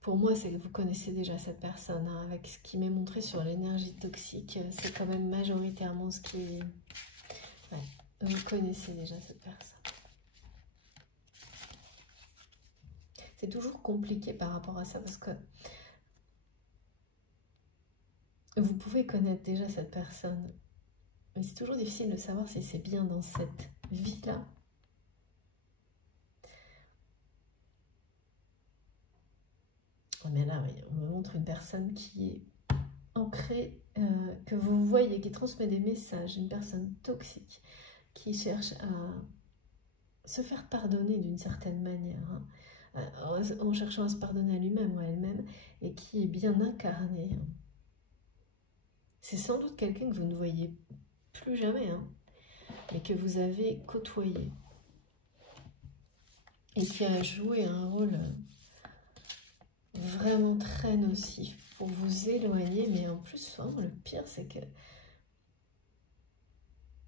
pour moi, c'est que vous connaissez déjà cette personne, hein, avec ce qui m'est montré sur l'énergie toxique, c'est quand même majoritairement ce qui est... Ouais, vous connaissez déjà cette personne. C'est toujours compliqué par rapport à ça, parce que vous pouvez connaître déjà cette personne, mais c'est toujours difficile de savoir si c'est bien dans cette vie-là. Mais là, oui, on me montre une personne qui est ancrée, que vous voyez, qui transmet des messages, une personne toxique, qui cherche à se faire pardonner d'une certaine manière, hein, en cherchant à se pardonner à lui-même ou à elle-même, et qui est bien incarné. Hein. C'est sans doute quelqu'un que vous ne voyez plus jamais, hein, mais que vous avez côtoyé, et qui a joué un rôle vraiment très nocif pour vous éloigner, mais en plus, vraiment, le pire, c'est que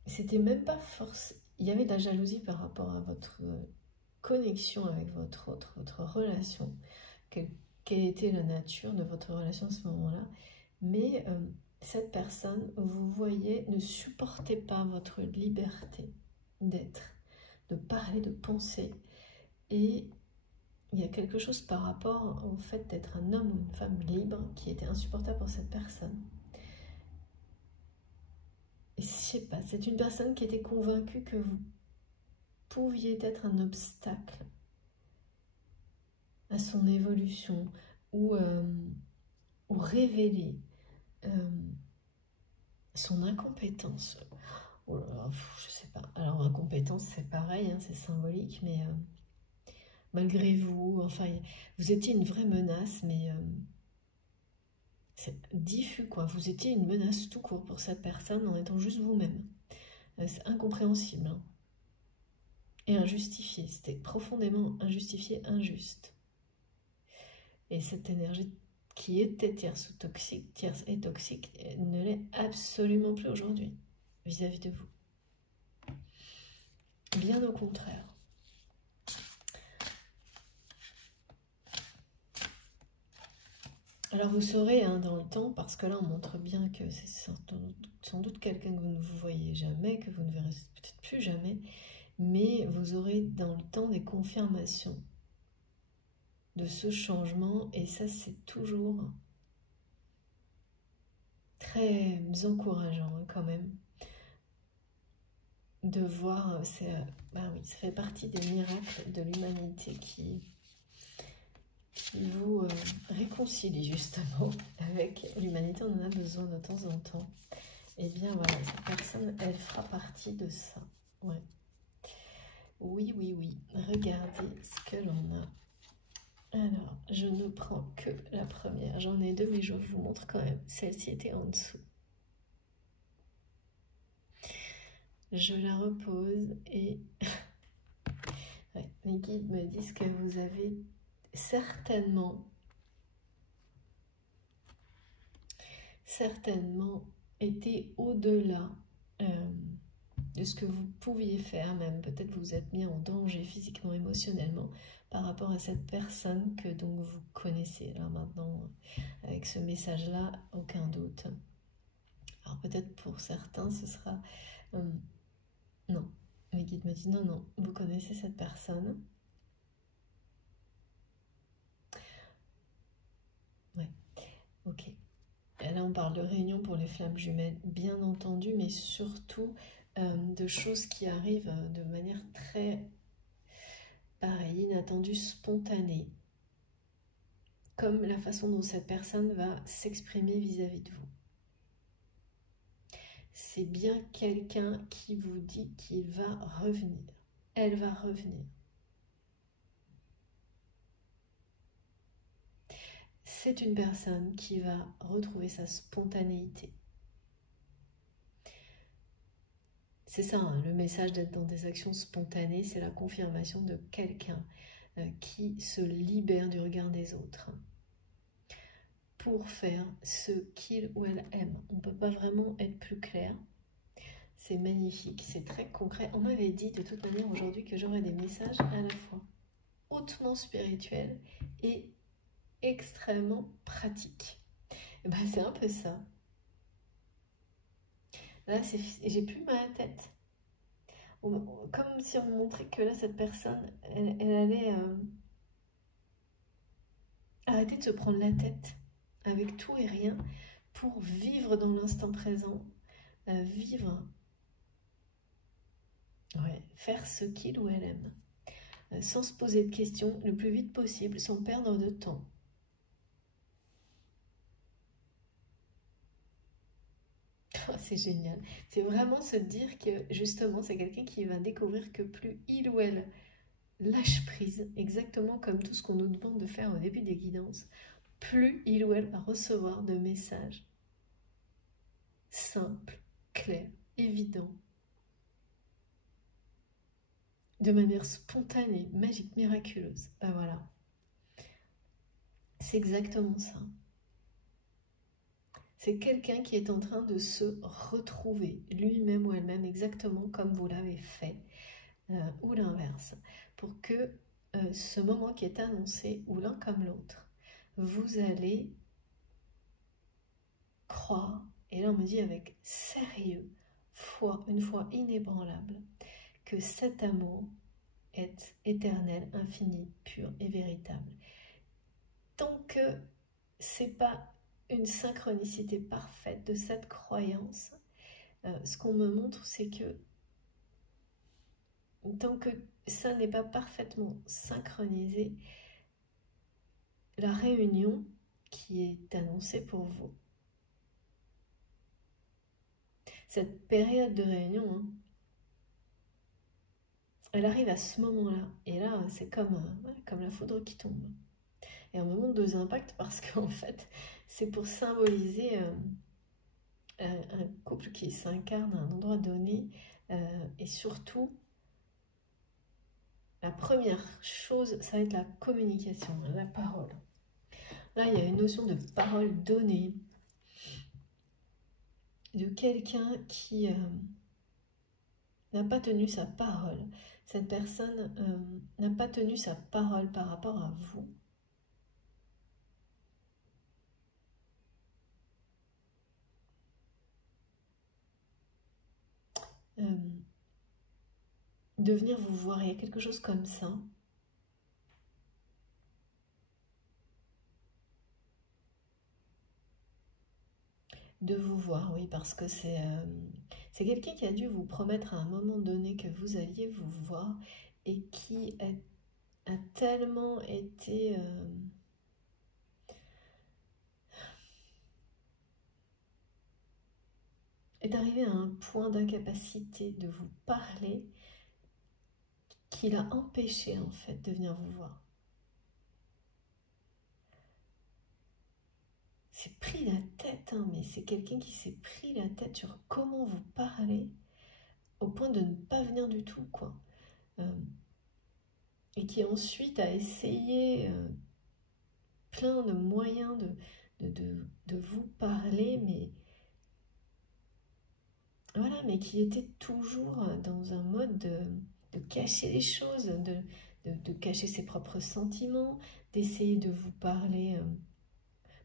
c'était même pas forcé. Il y avait de la jalousie par rapport à votre connexion avec votre autre, votre relation. Quelle était la nature de votre relation à ce moment-là. Mais cette personne, vous voyez, ne supportait pas votre liberté d'être, de parler, de penser. Et il y a quelque chose par rapport au fait d'être un homme ou une femme libre qui était insupportable pour cette personne. Et je sais pas, c'est une personne qui était convaincue que vous pouviez être un obstacle à son évolution ou révéler son incompétence. Oh là là, je sais pas. Alors incompétence c'est pareil, hein, c'est symbolique, mais malgré vous, enfin, vous étiez une vraie menace, mais c'est diffus quoi. Vous étiez une menace tout court pour cette personne en étant juste vous-même. C'est incompréhensible. Hein. Et injustifié. C'était profondément injustifié, injuste. Et cette énergie qui était tierce et toxique, ne l'est absolument plus aujourd'hui vis-à-vis de vous. Bien au contraire. Alors vous saurez hein, dans le temps, parce que là on montre bien que c'est sans doute quelqu'un que vous ne vous voyez jamais, que vous ne verrez peut-être plus jamais, mais vous aurez dans le temps des confirmations de ce changement, et ça c'est toujours très encourageant hein, quand même de voir, bah oui, ça fait partie des miracles de l'humanité qui vous réconcilie justement avec l'humanité. On en a besoin de temps en temps. Et bien voilà, cette personne, elle fera partie de ça. Ouais. Oui, oui, oui. Regardez ce que l'on a. Alors, je ne prends que la première. J'en ai deux, mais je vous montre quand même. Celle-ci était en dessous. Je la repose et ouais, mes guides me disent que vous avez certainement été au-delà de ce que vous pouviez faire, même peut-être vous êtes mis en danger physiquement, émotionnellement par rapport à cette personne que donc vous connaissez. Alors maintenant, avec ce message-là, aucun doute. Alors peut-être pour certains, ce sera non. Mes guides me disent non, non, vous connaissez cette personne. Ouais, ok. Et là, on parle de réunion pour les flammes jumelles, bien entendu, mais surtout de choses qui arrivent de manière très, pareil, inattendue, spontanée, comme la façon dont cette personne va s'exprimer vis-à-vis de vous. C'est bien quelqu'un qui vous dit qu'il va revenir. Elle va revenir. C'est une personne qui va retrouver sa spontanéité. C'est ça, hein, le message d'être dans des actions spontanées, c'est la confirmation de quelqu'un qui se libère du regard des autres pour faire ce qu'il ou elle aime. On ne peut pas vraiment être plus clair. C'est magnifique, c'est très concret. On m'avait dit de toute manière aujourd'hui que j'aurais des messages à la fois hautement spirituels et extrêmement pratiques. Et ben, c'est un peu ça. Là, j'ai plus mal à la tête. Comme si on me montrait que là, cette personne, elle allait arrêter de se prendre la tête avec tout et rien pour vivre dans l'instant présent, vivre, ouais, faire ce qu'il ou elle aime, sans se poser de questions, le plus vite possible, sans perdre de temps. Oh, c'est génial. C'est vraiment se dire que justement, c'est quelqu'un qui va découvrir que plus il ou elle lâche prise, exactement comme tout ce qu'on nous demande de faire au début des guidances, plus il ou elle va recevoir de messages simples, clairs, évidents, de manière spontanée, magique, miraculeuse. Ben voilà, c'est exactement ça. C'est quelqu'un qui est en train de se retrouver, lui-même ou elle-même, exactement comme vous l'avez fait, ou l'inverse, pour que ce moment qui est annoncé, ou l'un comme l'autre, vous allez croire, et là on me dit avec sérieux, une foi inébranlable, que cet amour est éternel, infini, pur et véritable. Tant que c'est pas une synchronicité parfaite de cette croyance, ce qu'on me montre, c'est que tant que ça n'est pas parfaitement synchronisé, la réunion qui est annoncée pour vous, cette période de réunion, hein, elle arrive à ce moment-là. Et là, c'est comme la foudre qui tombe. Et on me montre deux impacts parce qu'en fait, c'est pour symboliser un couple qui s'incarne à un endroit donné. Et surtout, la première chose, ça va être la communication, la parole. Là, il y a une notion de parole donnée, de quelqu'un qui n'a pas tenu sa parole. Cette personne n'a pas tenu sa parole par rapport à vous. De venir vous voir, il y a quelque chose comme ça. De vous voir, oui, parce que c'est quelqu'un qui a dû vous promettre à un moment donné que vous alliez vous voir et qui a tellement été est arrivé à un point d'incapacité de vous parler qui l'a empêché en fait de venir vous voir. C'est pris la tête, hein, mais c'est quelqu'un qui s'est pris la tête sur comment vous parler au point de ne pas venir du tout, quoi. Et qui ensuite a essayé plein de moyens de vous parler, mais voilà, mais qui était toujours dans un mode de cacher les choses, de cacher ses propres sentiments, d'essayer de vous parler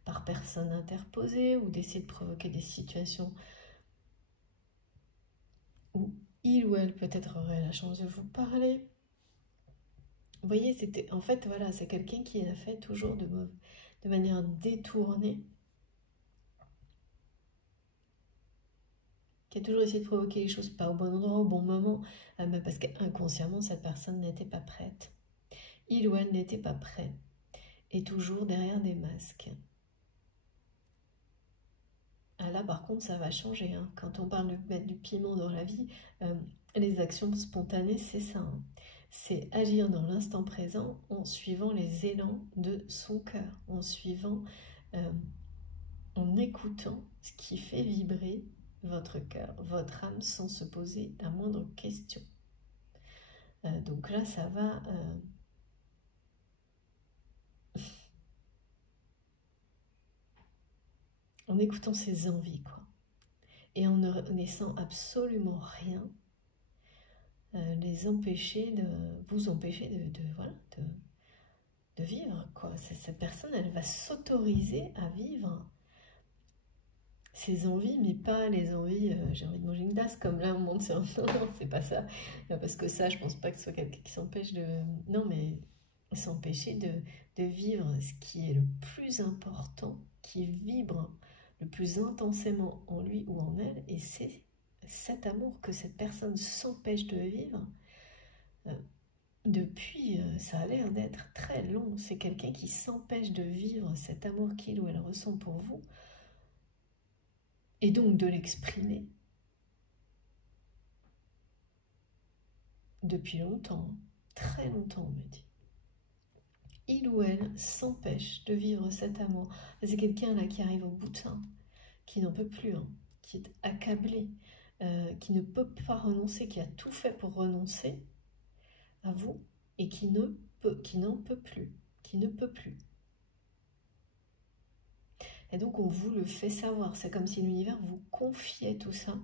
par personne interposée, ou d'essayer de provoquer des situations où il ou elle peut-être aurait la chance de vous parler. Vous voyez, c'était en fait, voilà, c'est quelqu'un qui l'a fait toujours de manière détournée, qui a toujours essayé de provoquer les choses pas au bon endroit, au bon moment, parce qu'inconsciemment, cette personne n'était pas prête. Il ou elle n'était pas prêt, et toujours derrière des masques. Ah là, par contre, ça va changer, hein. Quand on parle de mettre du piment dans la vie, les actions spontanées, c'est ça, hein. C'est agir dans l'instant présent en suivant les élans de son cœur, en écoutant ce qui fait vibrer votre cœur, votre âme, sans se poser la moindre question. Donc là, ça va... en écoutant ses envies, quoi. Et en ne laissant absolument rien les empêcher vous empêcher voilà, de vivre, quoi. Cette personne, elle va s'autoriser à vivre ses envies, mais pas les envies, j'ai envie de manger une tasse, comme là on monte sur... Non, non, c'est pas ça. Parce que ça, je pense pas que ce soit quelqu'un qui s'empêche de... Non, mais s'empêcher de vivre ce qui est le plus important, qui vibre le plus intensément en lui ou en elle, et c'est cet amour que cette personne s'empêche de vivre depuis, ça a l'air d'être très long. C'est quelqu'un qui s'empêche de vivre cet amour qu'il ou elle ressent pour vous, et donc de l'exprimer depuis longtemps, très longtemps, on me dit. Il ou elle s'empêche de vivre cet amour. C'est quelqu'un là qui arrive au bout de ça, qui n'en peut plus, hein, qui est accablé, qui ne peut pas renoncer, qui a tout fait pour renoncer à vous, et qui n'en peut plus, qui ne peut plus. Et donc on vous le fait savoir, c'est comme si l'univers vous confiait tout ça.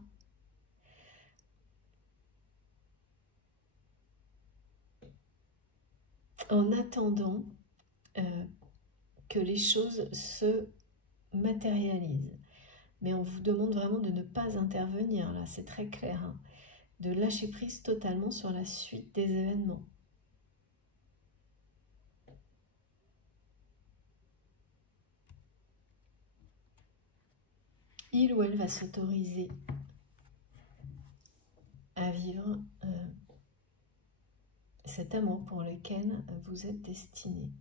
En attendant que les choses se matérialisent. Mais on vous demande vraiment de ne pas intervenir, là, c'est très clair, hein, de lâcher prise totalement sur la suite des événements. Il ou elle va s'autoriser à vivre cet amour pour lequel vous êtes destiné.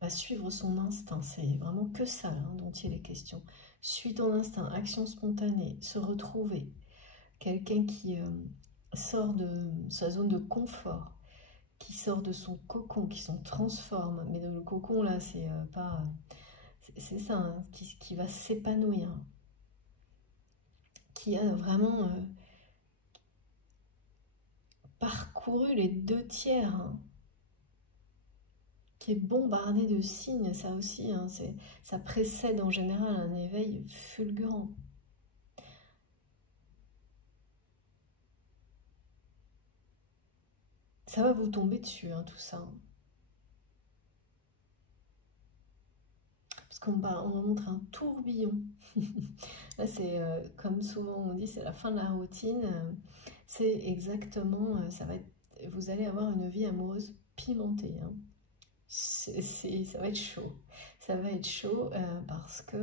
Va suivre son instinct, c'est vraiment que ça hein, dont il est question. Suis ton instinct, action spontanée, se retrouver. Quelqu'un qui sort de sa zone de confort, qui sort de son cocon, qui se transforme. Mais dans le cocon, là, c'est pas... C'est ça, hein, qui va s'épanouir. Qui a vraiment parcouru les 2/3, hein, qui est bombardé de signes, ça aussi, hein, ça précède en général un éveil fulgurant. Ça va vous tomber dessus, hein, tout ça. Parce qu'on on montre un tourbillon. Là, c'est comme souvent on dit, c'est la fin de la routine. C'est exactement, ça va être, vous allez avoir une vie amoureuse pimentée, hein. Ça va être chaud. Ça va être chaud parce que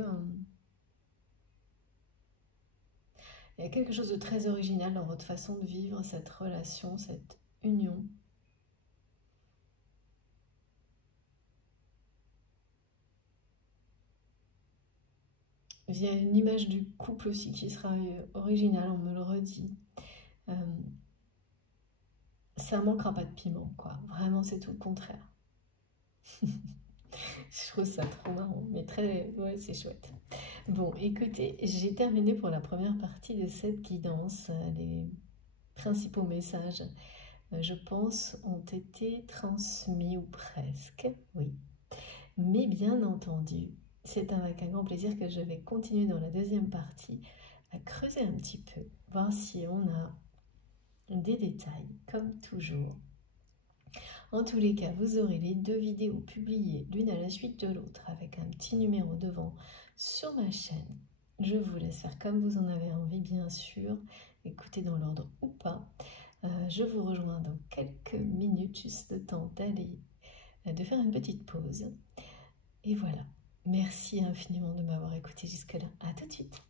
il y a quelque chose de très original dans votre façon de vivre cette relation, cette union. Il y a une image du couple aussi qui sera originale, on me le redit. Ça manquera pas de piment, quoi. Vraiment, c'est tout le contraire. Je trouve ça trop marrant, mais très... Ouais, c'est chouette. Bon, écoutez, j'ai terminé pour la première partie de cette guidance. Les principaux messages, je pense, ont été transmis ou presque, oui. Mais bien entendu, c'est avec un grand plaisir que je vais continuer dans la deuxième partie à creuser un petit peu, voir si on a des détails, comme toujours. En tous les cas, vous aurez les 2 vidéos publiées l'une à la suite de l'autre avec un petit numéro devant sur ma chaîne. Je vous laisse faire comme vous en avez envie, bien sûr, écoutez dans l'ordre ou pas. Je vous rejoins dans quelques minutes, juste le temps d'aller, de faire une petite pause. Et voilà, merci infiniment de m'avoir écouté jusque-là. À tout de suite.